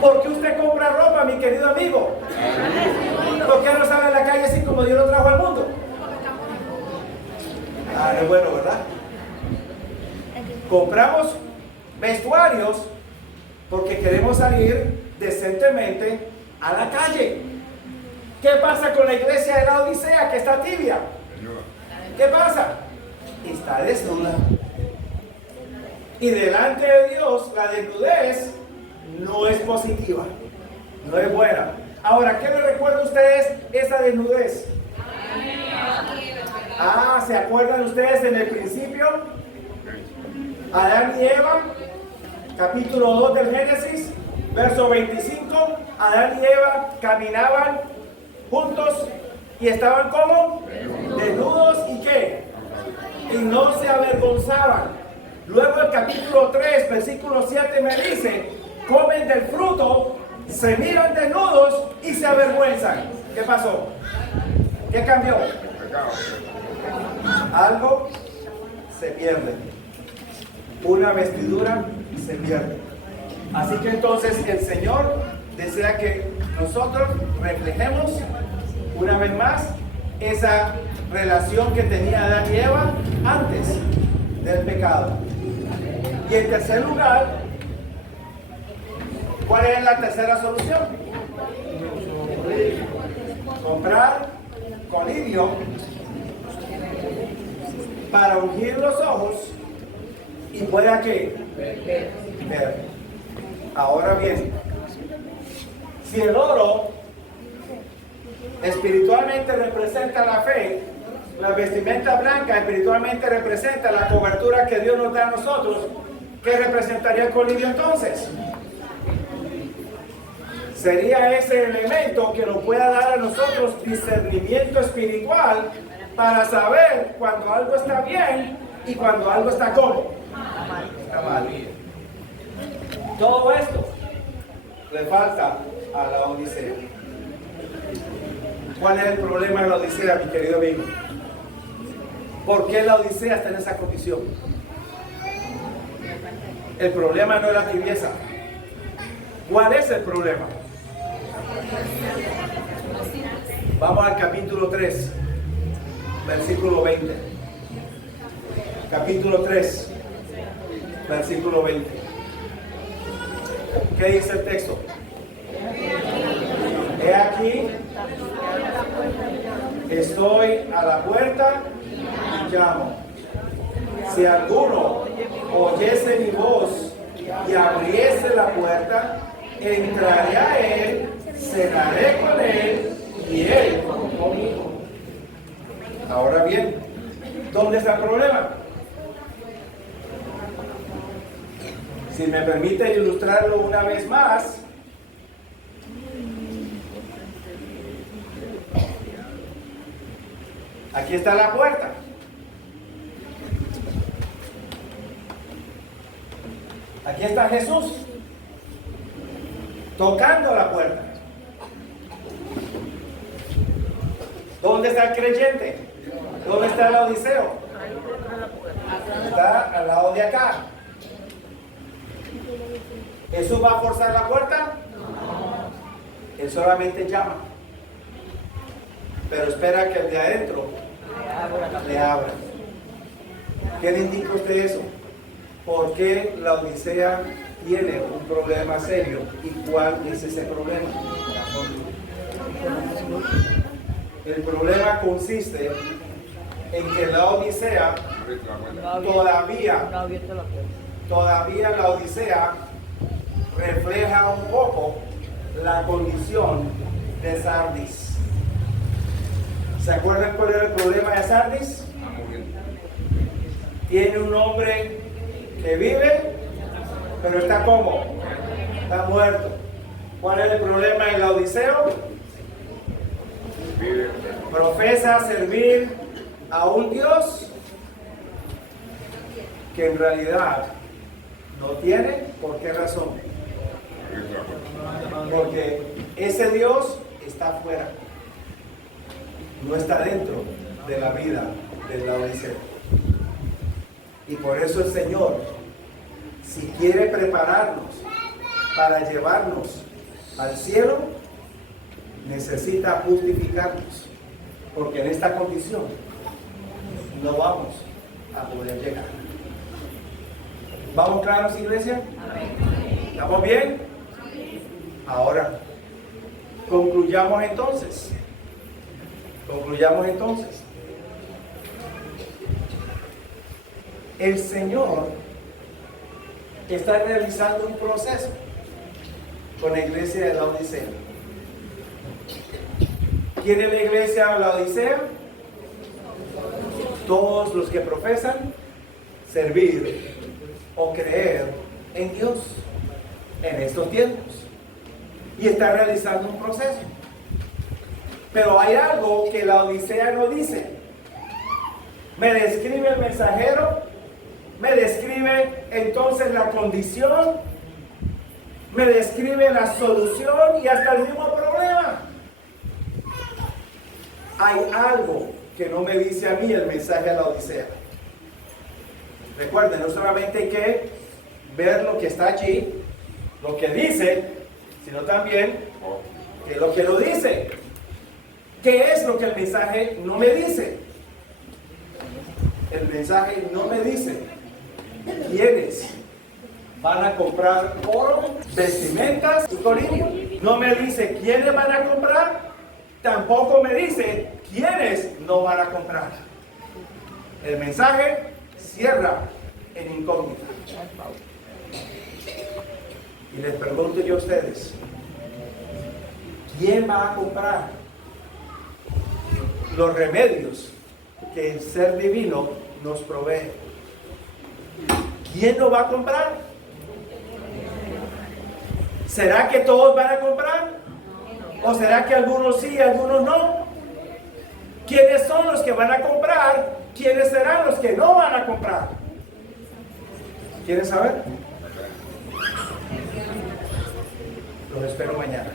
¿Por qué usted compra ropa, mi querido amigo? ¿Por qué no sale a la calle así como Dios lo trajo al mundo? Ah, es bueno, ¿verdad? Compramos vestuarios porque queremos salir decentemente a la calle. ¿Qué pasa con la iglesia de la Odisea que está tibia? ¿Qué pasa? Está desnuda. Y delante de Dios la desnudez no es positiva, no es buena. Ahora, ¿qué le recuerda a ustedes esa desnudez? Ah, ¿se acuerdan ustedes en el principio? Adán y Eva, capítulo 2 del Génesis, verso 25. Adán y Eva caminaban juntos y estaban como desnudos y ¿qué? Y no se avergonzaban. Luego el capítulo 3, versículo 7 me dice, comen del fruto, se miran desnudos y se avergüenzan. ¿Qué pasó? ¿Qué cambió? Algo se pierde. Una vestidura se pierde. Así que entonces el Señor desea que nosotros reflejemos una vez más esa relación que tenía Adán y Eva antes del pecado. Y en tercer lugar, ¿cuál es la tercera solución? Comprar colirio para ungir los ojos y pueda que ver. Ahora bien, si el oro espiritualmente representa la fe, la vestimenta blanca espiritualmente representa la cobertura que Dios nos da a nosotros, ¿qué representaría el colirio entonces? Sería ese elemento que nos pueda dar a nosotros discernimiento espiritual para saber cuando algo está bien y cuando algo está como. Está mal. Todo esto le falta a la Odisea. ¿Cuál es el problema de la Odisea, mi querido amigo? ¿Por qué la Odisea está en esa condición? El problema no es la tibieza. ¿Cuál es el problema? Vamos al capítulo 3, versículo 20. Capítulo 3, versículo 20. ¿Qué dice el texto? He aquí, estoy a la puerta y llamo. Si alguno oyese mi voz y abriese la puerta, entraré a él, cenaré con él y él conmigo. Ahora bien, ¿dónde está el problema? Si me permite ilustrarlo una vez más, aquí está la puerta. Aquí está Jesús. tocando la puerta. ¿Dónde está el creyente? ¿Dónde está el odiseo? Está al lado de acá. ¿Jesús va a forzar la puerta? Él solamente llama. Pero espera que el de adentro le abra. ¿Qué le indica a usted eso? ¿Por qué la Odisea tiene un problema serio? ¿Y cuál es ese problema? El problema consiste en que la Odisea todavía la Odisea refleja un poco la condición de Sardis. ¿Se acuerdan cuál era el problema de Sardis? Tiene un hombre que vive, pero está como, está muerto. ¿Cuál es el problema de la Odiseo? Profesa servir a un Dios que en realidad no tiene. ¿Por qué razón? Porque ese Dios está afuera, no está dentro de la vida de la Odisea. Y por eso el Señor, si quiere prepararnos para llevarnos al cielo, necesita justificarnos, porque en esta condición no vamos a poder llegar. ¿Vamos claros, iglesia? ¿Estamos bien? Ahora, concluyamos entonces. El Señor está realizando un proceso con la iglesia de la Odisea. ¿Quién es la iglesia de la Odisea? Todos los que profesan servir o creer en Dios en estos tiempos. Y está realizando un proceso. Pero hay algo que la Odisea no dice. Me describe el mensajero, me describe entonces la condición, me describe la solución y hasta el mismo problema. Hay algo que no me dice a mí el mensaje de la Odisea. Recuerden, no solamente hay que ver lo que está allí, lo que dice, sino también qué es lo que no dice. ¿Qué es lo que el mensaje no me dice? El mensaje no me dice quiénes van a comprar oro, vestimentas y colirio. No me dice quiénes van a comprar, tampoco me dice quiénes no van a comprar. El mensaje cierra en incógnita. Y les pregunto yo a ustedes, ¿quién va a comprar los remedios que el ser divino nos provee? ¿Quién lo va a comprar? ¿Será que todos van a comprar? ¿O será que algunos sí y algunos no? ¿Quiénes son los que van a comprar? ¿Quiénes serán los que no van a comprar? ¿Quieren saber? Los espero mañana.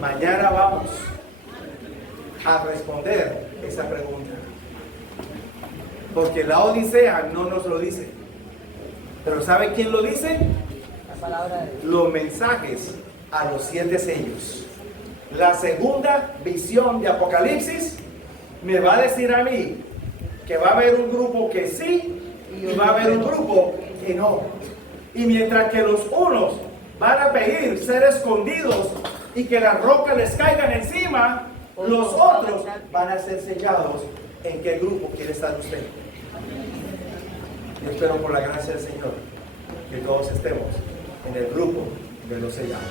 Mañana vamos a responder esa pregunta. Porque la Odisea no nos lo dice. Pero ¿sabe quién lo dice? La palabra de Dios. Los mensajes a los 7 sellos. La segunda visión de Apocalipsis me va a decir a mí que va a haber un grupo que sí y va a haber un grupo que no. Y mientras que los unos van a pedir ser escondidos y que las rocas les caigan encima, los otros van a ser sellados. ¿En qué grupo quiere estar usted? Yo espero por la gracia del Señor que todos estemos en el grupo de los sellados.